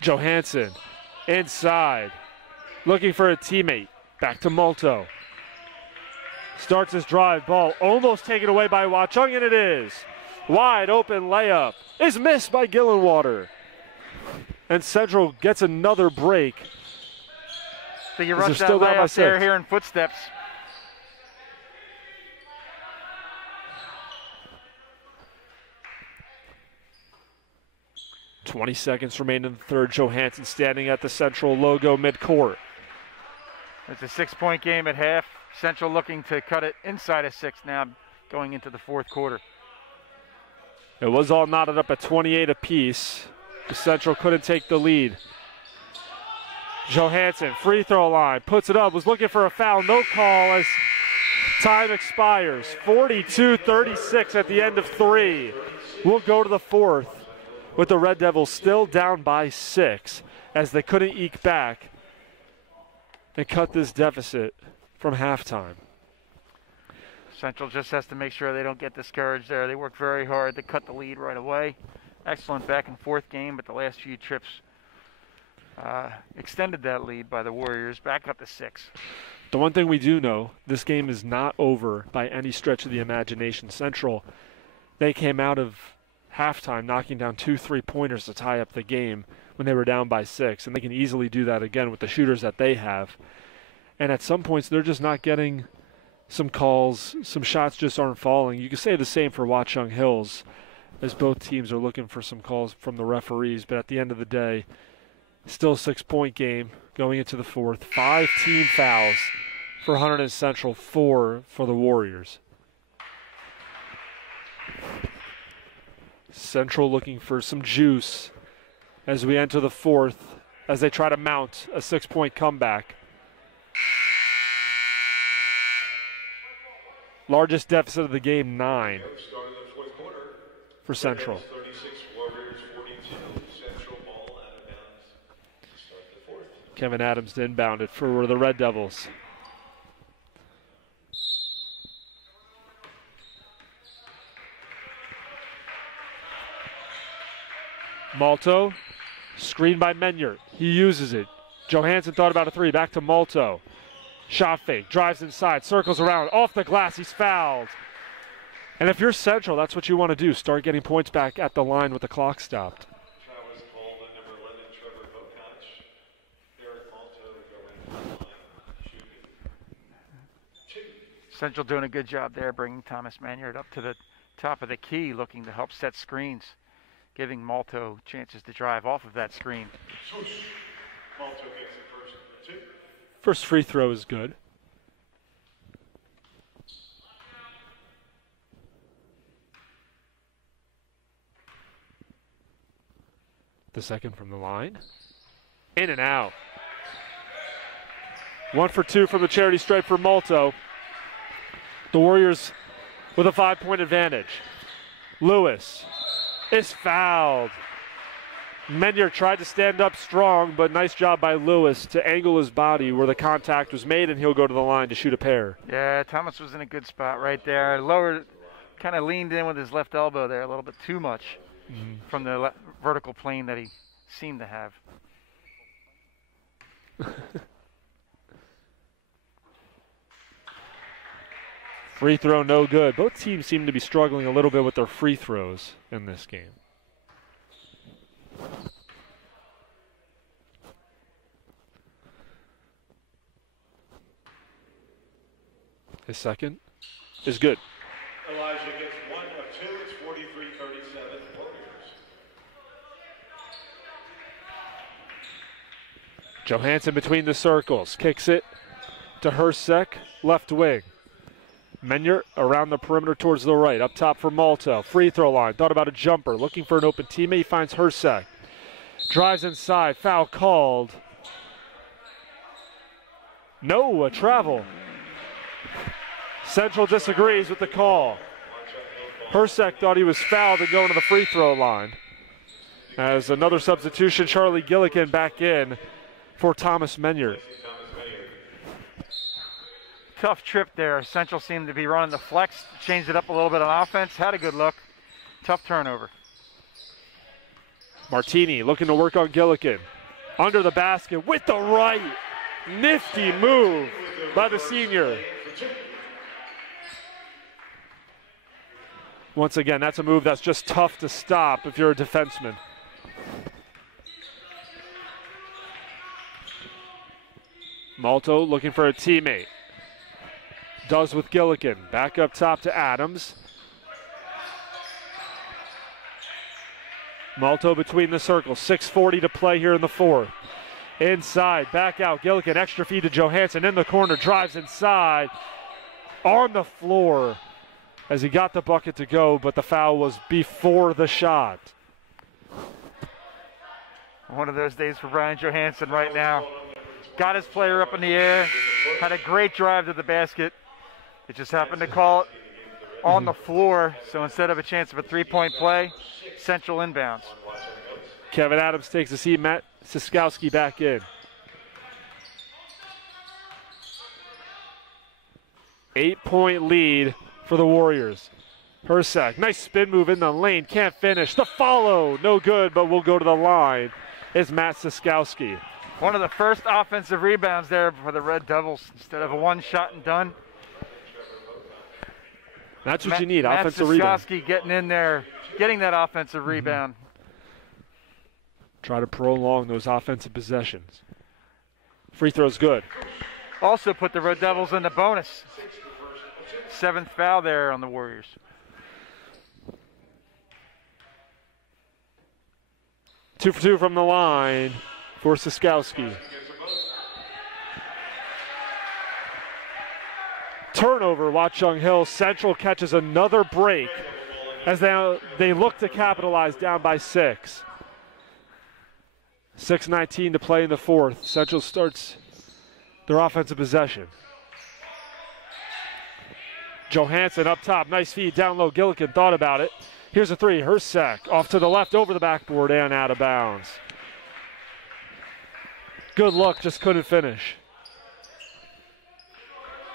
Johansson inside, looking for a teammate. Back to Malto. Starts his drive, ball almost taken away by Watchung, and it is. Wide open layup is missed by Gillenwater. And Central gets another break. So you rush that layup there, hearing footsteps. .20 seconds remain in the third. Johansson standing at the Central logo midcourt. It's a 6-point game at half. Central looking to cut it inside of 6 now going into the fourth quarter. It was all knotted up at 28 apiece. The Central couldn't take the lead. Johansson, free throw line, puts it up, was looking for a foul, no call as time expires. 42-36 at the end of 3. We'll go to the fourth with the Red Devils still down by 6 as they couldn't eke back and cut this deficit from halftime. Central just has to make sure they don't get discouraged there. They worked very hard to cut the lead right away. Excellent back and forth game, but the last few trips extended that lead by the Warriors back up to 6. The one thing we do know, this game is not over by any stretch of the imagination. Central, they came out of halftime knocking down 2 3-pointers to tie up the game when they were down by 6, and they can easily do that again with the shooters that they have. And at some points, they're just not getting some calls. Some shots just aren't falling. You can say the same for Watchung Hills, as both teams are looking for some calls from the referees. But at the end of the day, still a 6-point game going into the fourth. 5 team fouls for Hunterdon Central, 4 for the Warriors. Central looking for some juice as we enter the fourth, as they try to mount a 6-point comeback. Largest deficit of the game, 9 for Central. Kevin Adams to inbound it for the Red Devils. Malto, screened by Menyard. He uses it. Johansson thought about a 3, back to Malto. Shot fake, drives inside, circles around, off the glass, he's fouled. And if you're Central, that's what you want to do, start getting points back at the line with the clock stopped. Central doing a good job there, bringing Thomas Menyard up to the top of the key, looking to help set screens, giving Malto chances to drive off of that screen. Malto gets the first 2. First free throw is good. The second from the line. In and out. 1 for 2 from the charity stripe for Malto. The Warriors with a 5-point advantage. Lewis is fouled. Menyard tried to stand up strong, but nice job by Lewis to angle his body where the contact was made, and he'll go to the line to shoot a pair. Yeah, Thomas was in a good spot right there. Lowered Kind of leaned in with his left elbow there a little bit too much from the vertical plane that he seemed to have. Free throw no good. Both teams seem to be struggling a little bit with their free throws in this game. His second is good. Elijah gets 1 of 2. It's 43-37 Warriors. Johansson between the circles. Kicks it to Hersek, left wing. Menyard around the perimeter towards the right. Up top for Malto. Free throw line. Thought about a jumper. Looking for an open teammate. He finds Hersek. Drives inside. Foul called. No, a travel. Central disagrees with the call. Hersek thought he was fouled and going to the free throw line. As another substitution, Charlie Gillikin back in for Thomas Menyard. Tough trip there. Central seemed to be running the flex, changed it up a little bit on offense, had a good look. Tough turnover. Martini looking to work on Gillikin. Under the basket with the right. Nifty move by the senior. Once again, that's a move that's just tough to stop if you're a defenseman. Malto looking for a teammate. Does with Gillikin. Back up top to Adams. Malto between the circles. 6:40 to play here in the fourth. Inside, back out. Gillikin, extra feed to Johansson in the corner. Drives inside. On the floor as he got the bucket to go, but the foul was before the shot. One of those days for Brian Johansson right now. Got his player up in the air. Had a great drive to the basket. It just happened to call it on the floor, so instead of a chance of a three-point play, Central inbounds. Kevin Adams takes a seat. Matt Siskowski back in. 8-point lead for the Warriors. Hersek, nice spin move in the lane, can't finish. The follow, no good, but we'll go to the line. It's Matt Siskowski. One of the first offensive rebounds there for the Red Devils instead of a one shot and done. That's what you need, offensive rebound. Matt Siskowski getting in there, getting that offensive rebound. Try to prolong those offensive possessions. Free throw's good. Also put the Red Devils in the bonus. 7th foul there on the Warriors. Two for two from the line for Siskowski. Turnover, Watchung Hill. Central catches another break as they look to capitalize down by 6. 6:19 to play in the fourth. Central starts their offensive possession. Johansson up top, nice feed down low. Gillikin thought about it. Here's a three. Hersek off to the left, over the backboard and out of bounds. Good luck, just couldn't finish.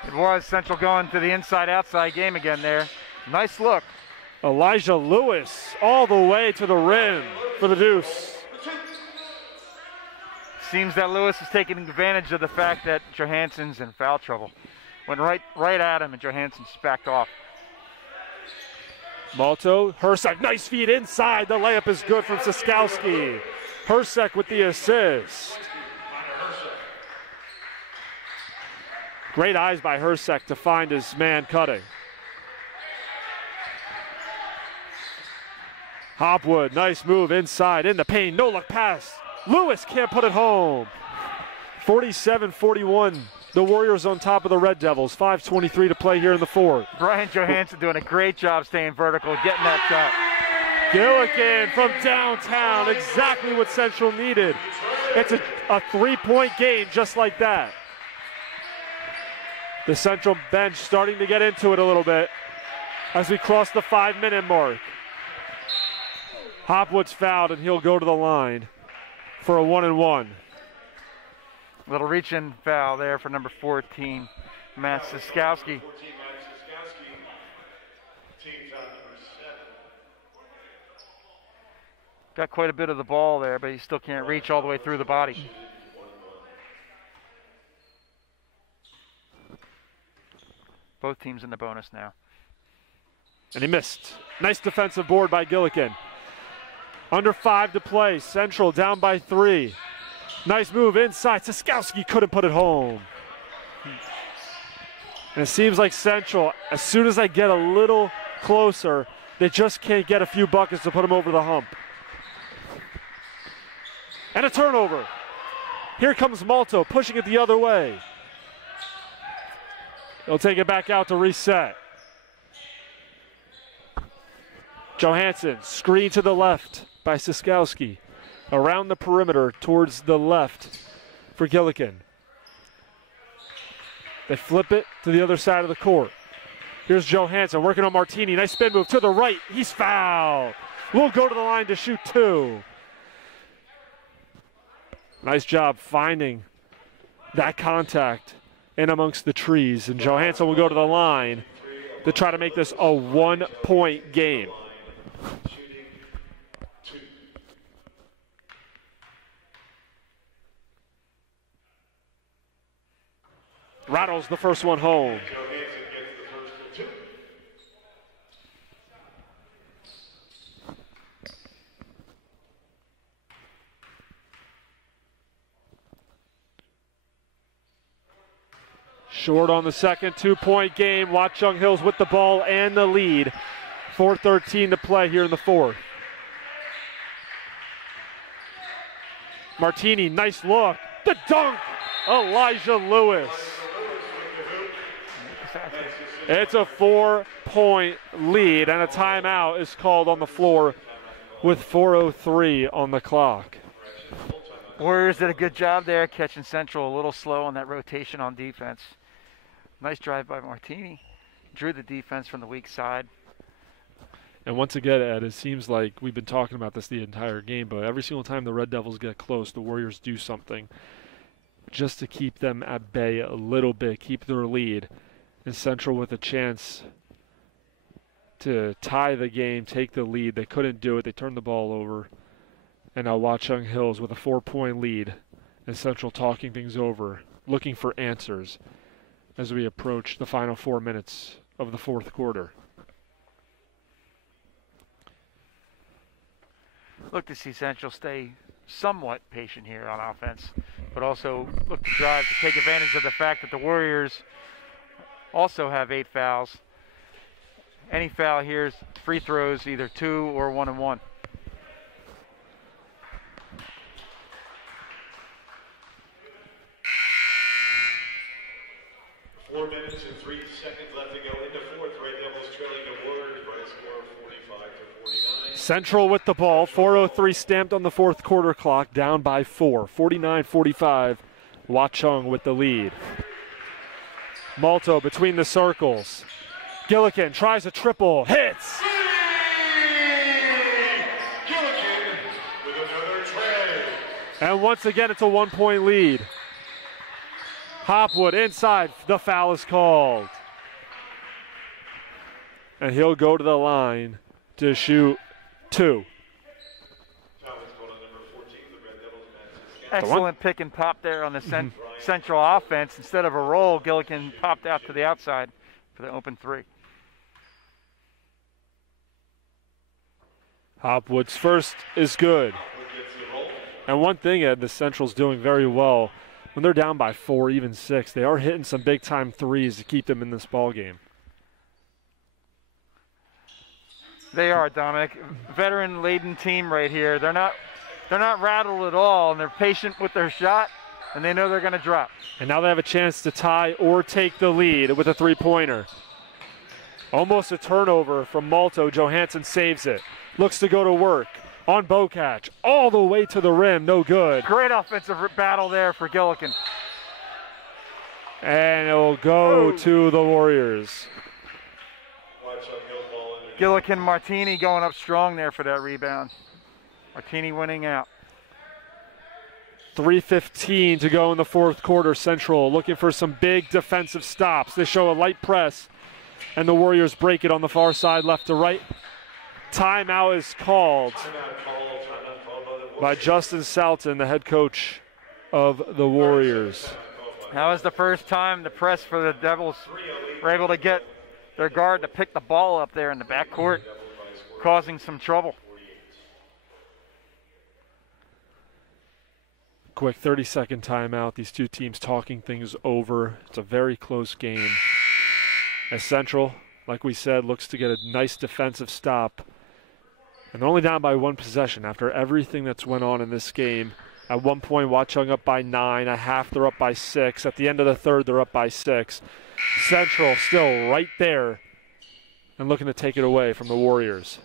It was Central going to the inside-outside game again there. Nice look. Elijah Lewis all the way to the rim for the deuce. Seems that Lewis is taking advantage of the fact that Johansson's in foul trouble. Went right at him and Johansson just backed off. Malto, Hersek, nice feed inside. The layup is good from Siskowski. Hersek with the assist. Great eyes by Hersek to find his man cutting. Hopwood, nice move inside in the paint. No look pass. Lewis can't put it home. 47-41. The Warriors on top of the Red Devils. 5:23 to play here in the fourth. Brian Johansson doing a great job staying vertical, getting that shot. Gillikin from downtown, exactly what Central needed. It's a three-point game just like that. The Central bench starting to get into it a little bit as we cross the 5-minute mark. Hopwood's fouled and he'll go to the line for a 1-and-1. Little reach-in foul there for number 14, Matt Siskowski. Team foul number 7. Got quite a bit of the ball there, but he still can't reach all the way through the body. Both teams in the bonus now. And he missed. Nice defensive board by Gillikin. Under 5 to play. Central down by 3. Nice move inside. Siskowski couldn't put it home. And it seems like Central, as soon as I get a little closer, they just can't get a few buckets to put them over the hump. And a turnover. Here comes Malto, pushing it the other way. They'll take it back out to reset. Johansson, screen to the left by Siskowski. Around the perimeter towards the left for Gillikin. They flip it to the other side of the court. Here's Johansson working on Martini. Nice spin move to the right. He's fouled. We'll go to the line to shoot 2. Nice job finding that contact in amongst the trees. And Johansson will go to the line to try to make this a 1-point game. Rattles the first one home. Short on the second, 2-point game. Watchung Hills with the ball and the lead. 4:13 to play here in the fourth. Martini, nice look. The dunk, Elijah Lewis. It's a 4-point lead, and a timeout is called on the floor with 4:03 on the clock. Warriors did a good job there, catching Central a little slow on that rotation on defense. Nice drive by Martini. Drew the defense from the weak side. And once again, Ed, it seems like we've been talking about this the entire game, but every single time the Red Devils get close, the Warriors do something just to keep them at bay a little bit, keep their lead. And Central with a chance to tie the game, take the lead. They couldn't do it. They turned the ball over. And now Watchung Hills with a 4-point lead. And Central talking things over, looking for answers as we approach the final 4 minutes of the fourth quarter. Look to see Central stay somewhat patient here on offense, but also look to drive to take advantage of the fact that the Warriors also have 8 fouls. Any foul here is free throws, either 2 or 1-and-1. Four minutes and 3 seconds left to go in the fourth. Red Devils trailing the Warriors by a score of 45-49. Central with the ball. 4:03 stamped on the fourth quarter clock. Down by 4. 49-45. Watchung with the lead. Malto between the circles. Gillikin tries a triple. Hits! Gillikin with another tray. And once again, it's a 1-point lead. Hopwood inside. The foul is called. And he'll go to the line to shoot 2. Excellent pick and pop there on the Central offense. Instead of a roll, Gillikin popped out to the outside for the open 3. Hopwood's first is good. And one thing, Ed, the Central's doing very well, when they're down by 4, even 6, they are hitting some big-time threes to keep them in this ball game. They are, Dominic. Veteran-laden team right here. They're not rattled at all, and they're patient with their shot, and they know they're going to drop. And now they have a chance to tie or take the lead with a 3-pointer. Almost a turnover from Malto. Johansson saves it. Looks to go to work on Bokach. All the way to the rim. No good. Great offensive battle there for Gillikin. And it will go to the Warriors. Gillikin Martini going up strong there for that rebound. Martini winning out. 3:15 to go in the fourth quarter. Central looking for some big defensive stops. They show a light press And the Warriors break it on the far side, left to right. Timeout is called by Justin Salton, the head coach of the Warriors. That was the first time the press for the Devils were able to get their guard to pick the ball up there in the backcourt, causing some trouble. Quick 30-second timeout. These two teams talking things over. It's a very close game. As Central, like we said, looks to get a nice defensive stop. And they're only down by one possession after everything that's went on in this game. At one point, Watchung up by 9. At half, they're up by 6. At the end of the third, they're up by 6. Central still right there and looking to take it away from the Warriors.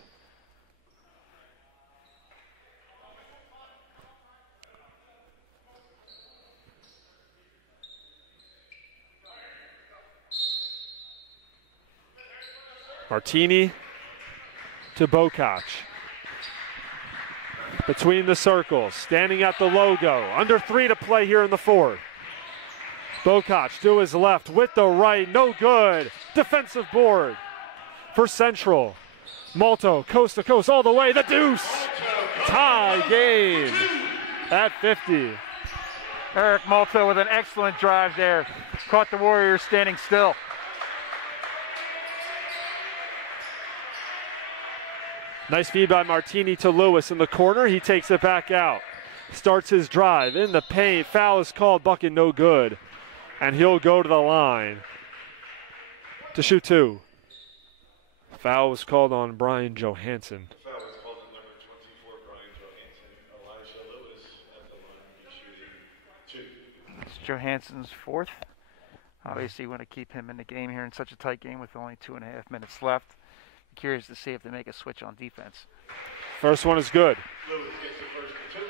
Martini to Bokach. Between the circles, standing at the logo. Under 3 to play here in the fourth. Bokach to his left with the right, no good. Defensive board for Central. Malto, coast to coast, all the way, the deuce. Tie game at 50. Eric Malto with an excellent drive there. Caught the Warriors standing still. Nice feed by Martini to Lewis in the corner. He takes it back out. Starts his drive in the paint. Foul is called. Bucket no good. And he'll go to the line to shoot 2. Foul was called on Brian Johansson. Foul was called on number 24, Brian Johansson. Elijah Lewis at the line shooting 2. It's Johansson's fourth. Obviously, you want to keep him in the game here in such a tight game with only 2.5 minutes left. Curious to see if they make a switch on defense. First one is good. Lewis gets the first and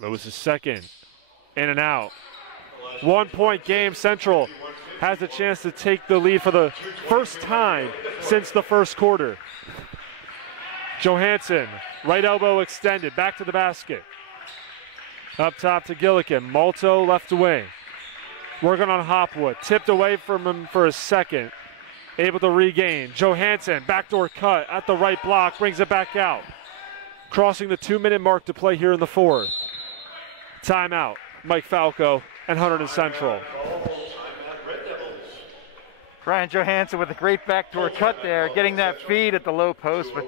2. Lewis is second. In and out. 1 point game. Central has a chance to take the lead for the first time since the first quarter. Johansson, right elbow extended, back to the basket. Up top to Gillikin. Malto left wing. Working on Hopwood. Tipped away from him for a second. Able to regain. Johansson, backdoor cut at the right block, brings it back out. Crossing the 2-minute mark to play here in the fourth. Timeout. Mike Falco and Hunterdon Central. Brian Johansson with a great backdoor cut there, getting that feed at the low post, but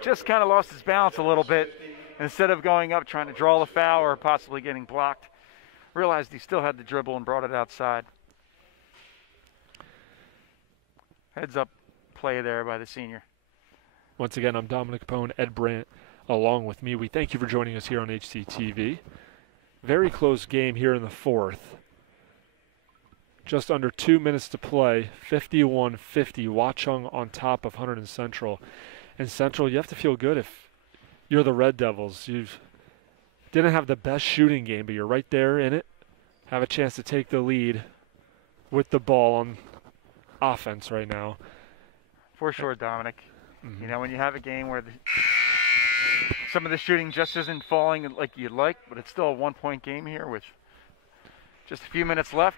just kind of lost his balance a little bit. Instead of going up trying to draw the foul or possibly getting blocked, realized he still had the dribble and brought it outside. Heads up play there by the senior. Once again, I'm Dominic Capone, Ed Brandt, along with me. We thank you for joining us here on HCTV. Very close game here in the fourth. Just under 2 minutes to play, 51-50. Watchung on top of Hunterdon Central. And Central, you have to feel good if you're the Red Devils. You didn't have the best shooting game, but you're right there in it. Have a chance to take the lead with the ball on offense right now. For sure, Dominic. You know, when you have a game where some of the shooting just isn't falling like you'd like, but it's still a 1 point game here with just a few minutes left,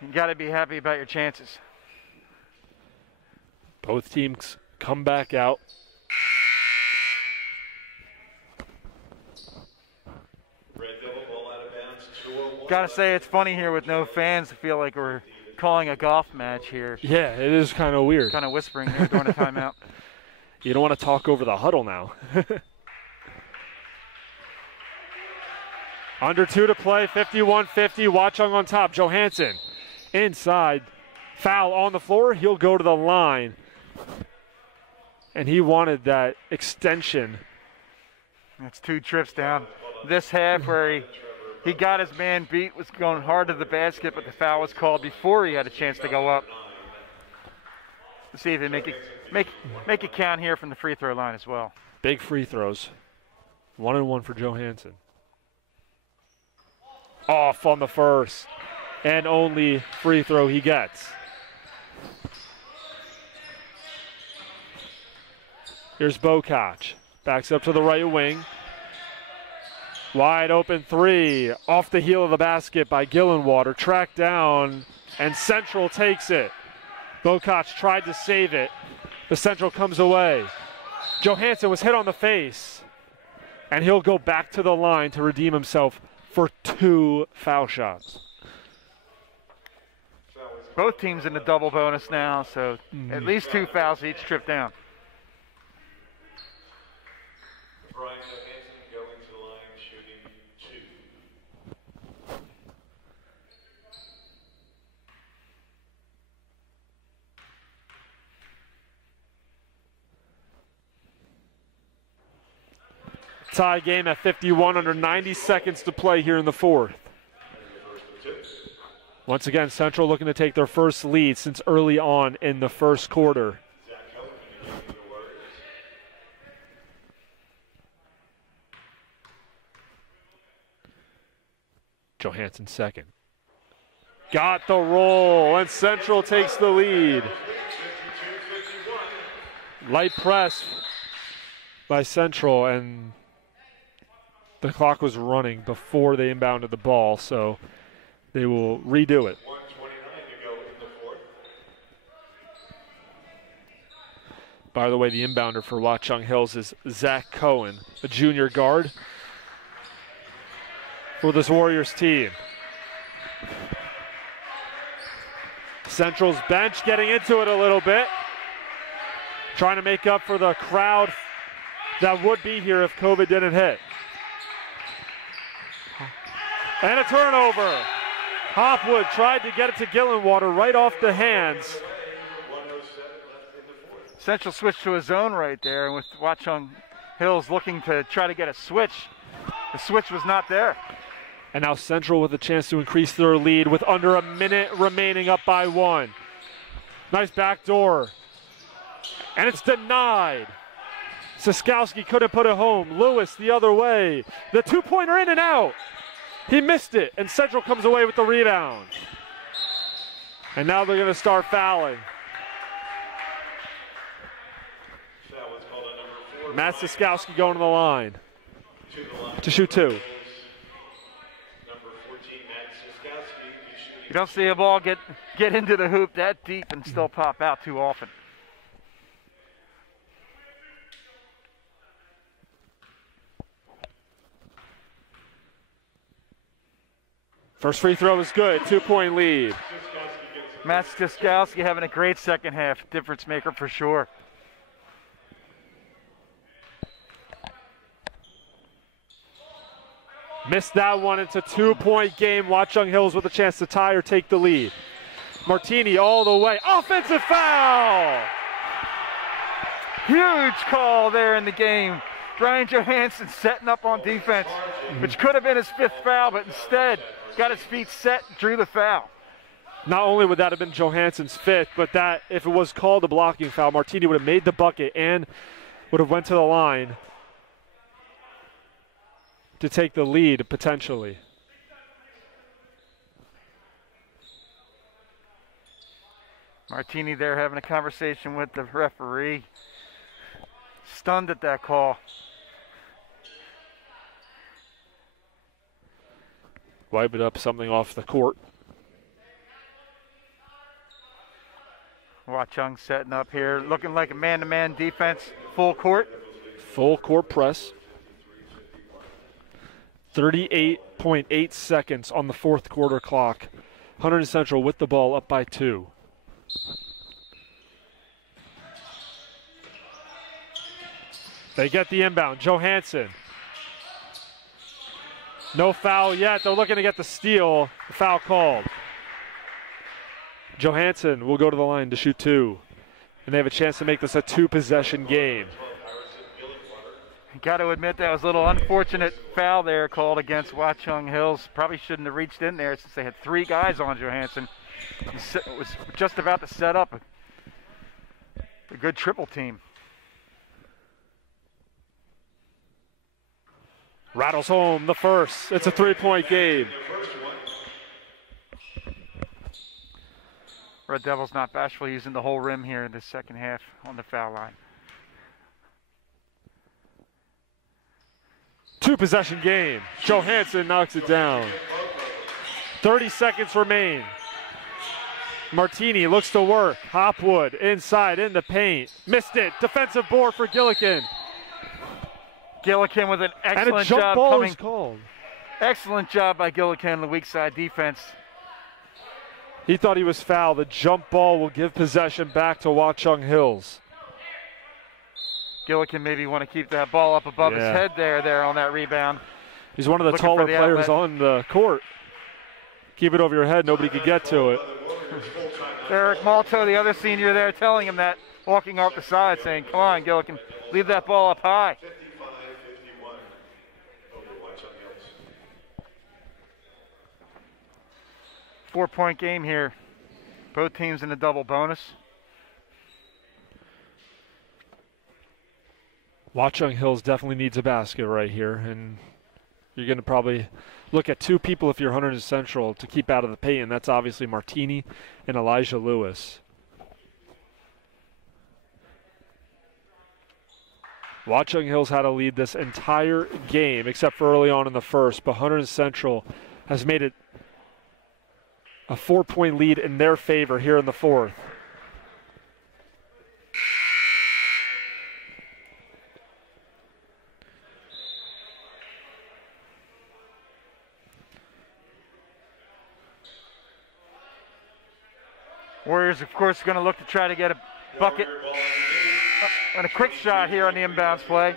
you got to be happy about your chances. Both teams come back out. Got to say, it's funny here with no fans. I feel like we're calling a golf match here. Yeah, it is kind of weird. Kind of whispering here during a timeout. You don't want to talk over the huddle now. Under 2 to play, 51-50. Watchung on top. Johansson inside. Foul on the floor. He'll go to the line. And he wanted that extension. That's 2 trips down this half where he got his man beat, was going hard to the basket, but the foul was called before he had a chance to go up. Let's see if they make it count here from the free throw line as well. Big free throws. 1-and-1 for Johansson. Off on the first and only free throw he gets. Here's Bokach. Backs up to the right wing. Wide open three. Off the heel of the basket by Gillenwater. Tracked down, and Central takes it. Bokach tried to save it. The Central comes away. Johansson was hit on the face, and he'll go back to the line to redeem himself for 2 foul shots. Both teams in the double bonus now, so at least 2 fouls each trip down. Brian Johansson going to the line, shooting 2. Tie game at 51, under 90 seconds to play here in the fourth. Once again, Central looking to take their first lead since early on in the first quarter. Johansson second. Got the roll, and Central takes the lead. Light press by Central, and the clock was running before they inbounded the ball, so they will redo it. 1:29 to go in the fourth. By the way, the inbounder for Watchung Hills is Zach Cohen, a junior guard for this Warriors team. Central's bench getting into it a little bit, trying to make up for the crowd that would be here if COVID didn't hit. And a turnover. Hopwood tried to get it to Gillenwater right off the hands. Central switched to a zone right there, and with Watchung Hills looking to try to get a switch, the switch was not there. And now Central with a chance to increase their lead with under a minute remaining, up by 1. Nice backdoor. And it's denied. Siskowski couldn't put it home. Lewis the other way. The two-pointer in and out. He missed it, and Central comes away with the rebound. And now they're going to start fouling. Matt Siskowski going to the line to shoot 2. You don't see a ball get into the hoop that deep and still pop out too often. First free throw is good, 2-point lead. Matt Siskowski having a great second half, difference maker for sure. Missed that one. It's a 2-point game. Watchung Hills with a chance to tie or take the lead. Martini all the way. Offensive foul! Huge call there in the game. Brian Johansson setting up on defense, which could have been his 5th foul, but instead got his feet set, drew the foul. Not only would that have been Johansson's 5th, but that if it was called a blocking foul, Martini would have made the bucket and would have went to the line to take the lead potentially. Martini there having a conversation with the referee. Stunned at that call. Wipe it up, something off the court. Watchung setting up here, looking like a man-to-man defense, full court. Full court press. 38.8 seconds on the fourth quarter clock. Hunterdon Central with the ball, up by 2. They get the inbound. Johansson. No foul yet. They're looking to get the steal. The foul called. Johansson will go to the line to shoot 2. And they have a chance to make this a 2-possession game. Got to admit that was a little unfortunate foul there called against Watchung Hills. Probably shouldn't have reached in there since they had 3 guys on Johansson. He was just about to set up a good triple team. Rattles home the first. It's a 3-point game. Red Devils not bashful using the whole rim here in the second half on the foul line. Two-possession game. Johansson knocks it down. 30 seconds remain. Martini looks to work. Hopwood inside in the paint. Missed it. Defensive board for Gillikin. Gillikin with an And a excellent jump job ball coming. is called. Excellent job by Gillikin on the weak side defense. He thought he was fouled. The jump ball will give possession back to Watchung Hills. Gillikin maybe want to keep that ball up above his head there on that rebound. He's one of the Looking taller for the players outlet. on the court. Keep it over your head. Nobody could get to it. Eric Malto, the other senior there, telling him that, walking off the side, saying, come on, Gillikin, leave that ball up high. 55-51 over Watchung Hills. 4-point game here. Both teams in a double bonus. Watchung Hills definitely needs a basket right here, and you're going to probably look at two people if you're Hunterdon Central to keep out of the paint, and that's obviously Martini and Elijah Lewis. Watchung Hills had a lead this entire game, except for early on in the first, but Hunterdon Central has made it a 4-point lead in their favor here in the fourth. Warriors, of course, going to look to try to get a bucket and a quick shot here on the inbounds play.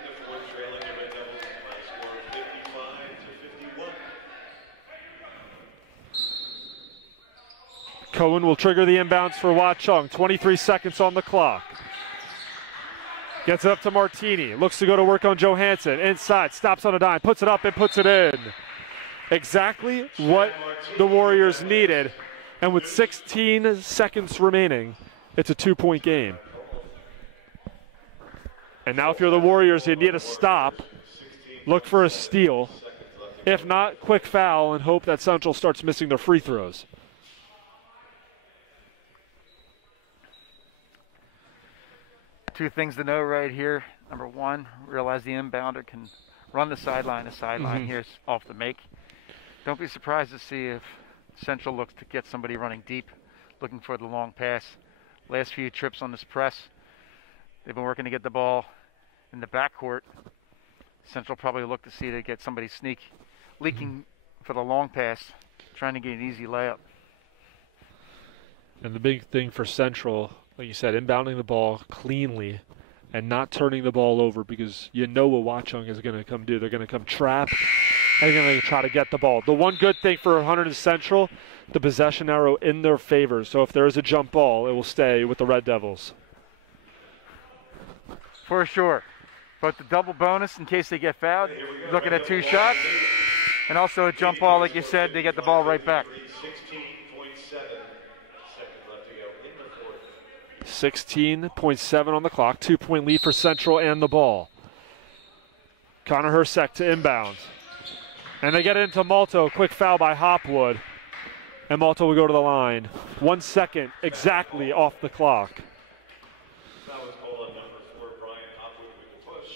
Cohen will trigger the inbounds for Watchung. 23 seconds on the clock. Gets it up to Martini. Looks to go to work on Johansson. Inside, stops on a dime, puts it up and puts it in. Exactly what the Warriors needed. And with 16 seconds remaining, it's a 2-point game. And now if you're the Warriors, you need a stop. Look for a steal. If not, quick foul and hope that Central starts missing their free throws. Two things to know right here. Number one, realize the inbounder can run the sideline. The sideline here is off the make. Don't be surprised to see if Central looks to get somebody running deep, looking for the long pass. Last few trips on this press, they've been working to get the ball in the backcourt. Central probably look to see to get somebody leaking for the long pass, trying to get an easy layup. And the big thing for Central, like you said, inbounding the ball cleanly and not turning the ball over, because you know what Watchung is going to come do. They're going to come trap and they're going to try to get the ball. The one good thing for Hunterdon Central, the possession arrow in their favor. So if there is a jump ball, it will stay with the Red Devils. For sure. But the double bonus in case they get fouled, looking at 2 shots, and also a jump ball, like you said, they get the ball right back. 16.7 on the clock, 2-point lead for Central and the ball. Connor Hersek to inbound. And they get it into Malto, quick foul by Hopwood. And Malto will go to the line. 1 second exactly off the clock. That was called on number 4, Brian Hopwood with the push.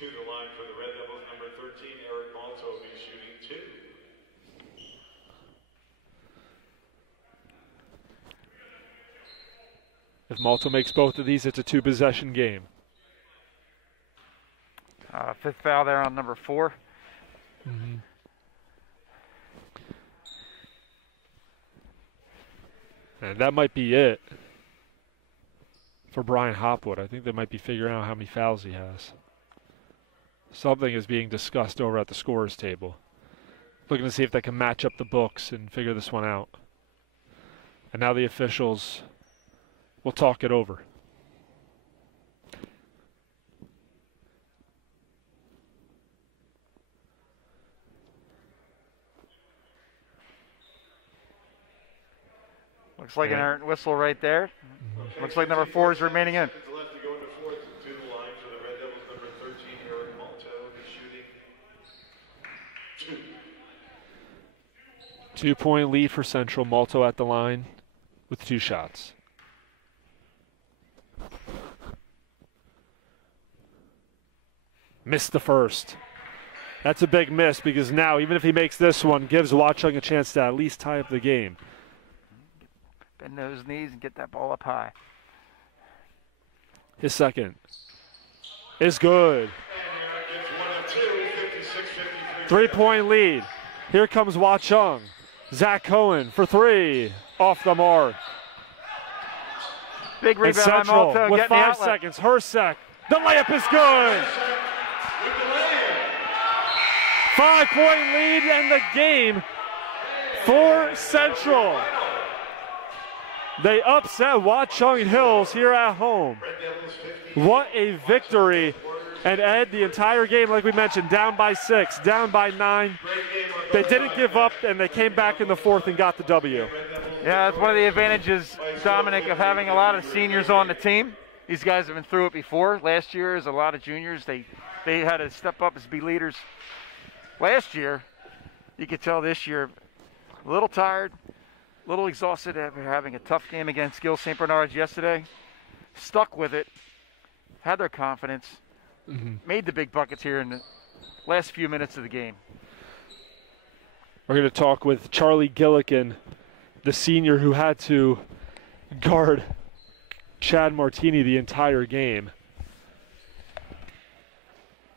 To the line for the Red Devils, number 13, Eric Malto will be shooting 2. If Malto makes both of these, it's a 2-possession game. 5th foul there on number 4. And that might be it for Brian Hopwood. I think they might be figuring out how many fouls he has. Something is being discussed over at the scorer's table. Looking to see if they can match up the books and figure this one out. And now the officials will talk it over. Looks like an errant whistle right there. Looks like number 4 is remaining in. Left to go into 4th, to the line for the Red Devils, number 13, Eric Malto, shooting 2. 2-point lead for Central. Malto at the line with 2 shots. Missed the first. That's a big miss because now, even if he makes this one, gives Watchung a chance to at least tie up the game. Bend those knees and get that ball up high. His second is good. 3-point lead. Here comes Watchung. Zach Cohen for three. Off the mark. Big rebound by Central Malto, with getting the 5 outlet. seconds. Hersek. The layup is good. 5-point lead and the game for Central. They upset Watchung Hills here at home. What a victory. And Ed, the entire game, like we mentioned, down by 6, down by 9. They didn't give up, and they came back in the fourth and got the W. Yeah, that's one of the advantages, Dominic, of having a lot of seniors on the team. These guys have been through it before. Last year, as a lot of juniors, they had to step up as be leaders. Last year, you could tell this year, a little tired, a little exhausted after having a tough game against Gill St. Bernard's yesterday. Stuck with it, had their confidence, made the big buckets here in the last few minutes of the game. We're going to talk with Charlie Gillikin, the senior who had to guard Chad Martini the entire game.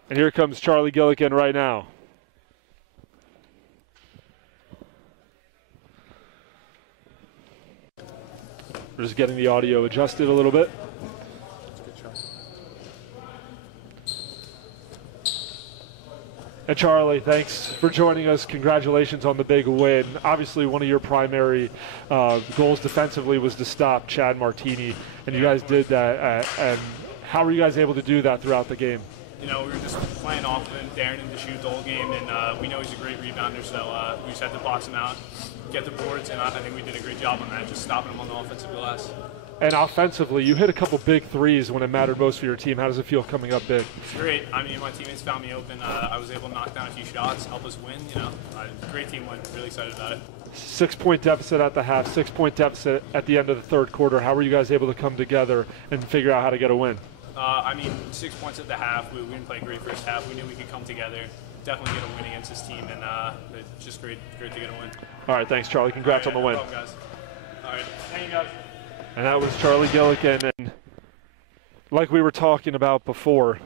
And here comes Charlie Gillikin right now. We're just getting the audio adjusted a little bit. And Charlie, thanks for joining us. Congratulations on the big win. Obviously, one of your primary goals defensively was to stop Chad Martini, and you guys did that. And how were you guys able to do that throughout the game? You know, we were just playing off of him, daring him to shoot the whole game, and we know he's a great rebounder, so we just had to box him out, get the boards, and I think we did a great job on that, just stopping him on the offensive glass. And offensively, you hit a couple big threes when it mattered most for your team. How does it feel coming up big? It's great. I mean, my teammates found me open. I was able to knock down a few shots, help us win. You know, great team win. Really excited about it. 6-point deficit at the half, 6-point deficit at the end of the third quarter. How were you guys able to come together and figure out how to get a win? I mean, 6 points at the half. We didn't play a great first half. We knew we could come together, definitely get a win against this team, and it's just great to get a win. All right, thanks, Charlie. Congrats on the win. No problem, guys. All right, thank you, guys. And that was Charlie Gillikin. And like we were talking about before,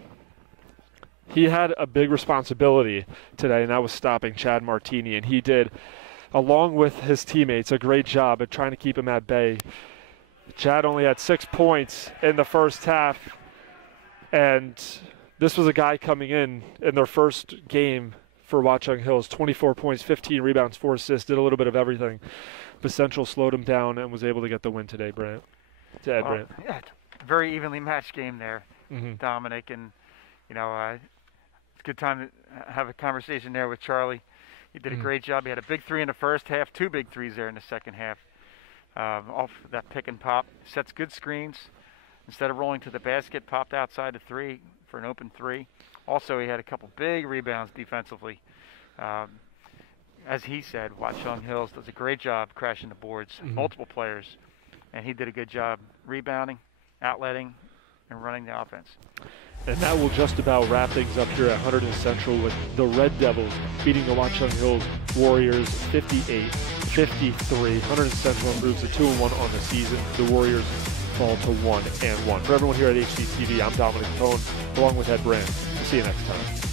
he had a big responsibility today, and that was stopping Chad Martini. And he did, along with his teammates, a great job at trying to keep him at bay. Chad only had 6 points in the first half. And this was a guy coming in their first game for Watchung Hills, 24 points, 15 rebounds, 4 assists, did a little bit of everything. But Central slowed him down and was able to get the win today, Brant. To Ed Brant. Yeah, very evenly matched game there, Dominic. And, you know, it's a good time to have a conversation there with Charlie. He did a great job. He had a big three in the first half, 2 big threes there in the second half. Off that pick and pop, sets good screens. Instead of rolling to the basket, popped outside the three for an open three. Also, he had a couple big rebounds defensively. As he said, Watchung Hills does a great job crashing the boards, multiple players, and he did a good job rebounding, outletting, and running the offense. And that will just about wrap things up here at Hunterdon Central with the Red Devils beating the Watchung Hills Warriors 58-53. Hunterdon Central improves to 2-1 on the season. The Warriors fall to 1-1. For everyone here at HDTV, I'm Dominic Cohn, along with Ed Brand. We'll see you next time.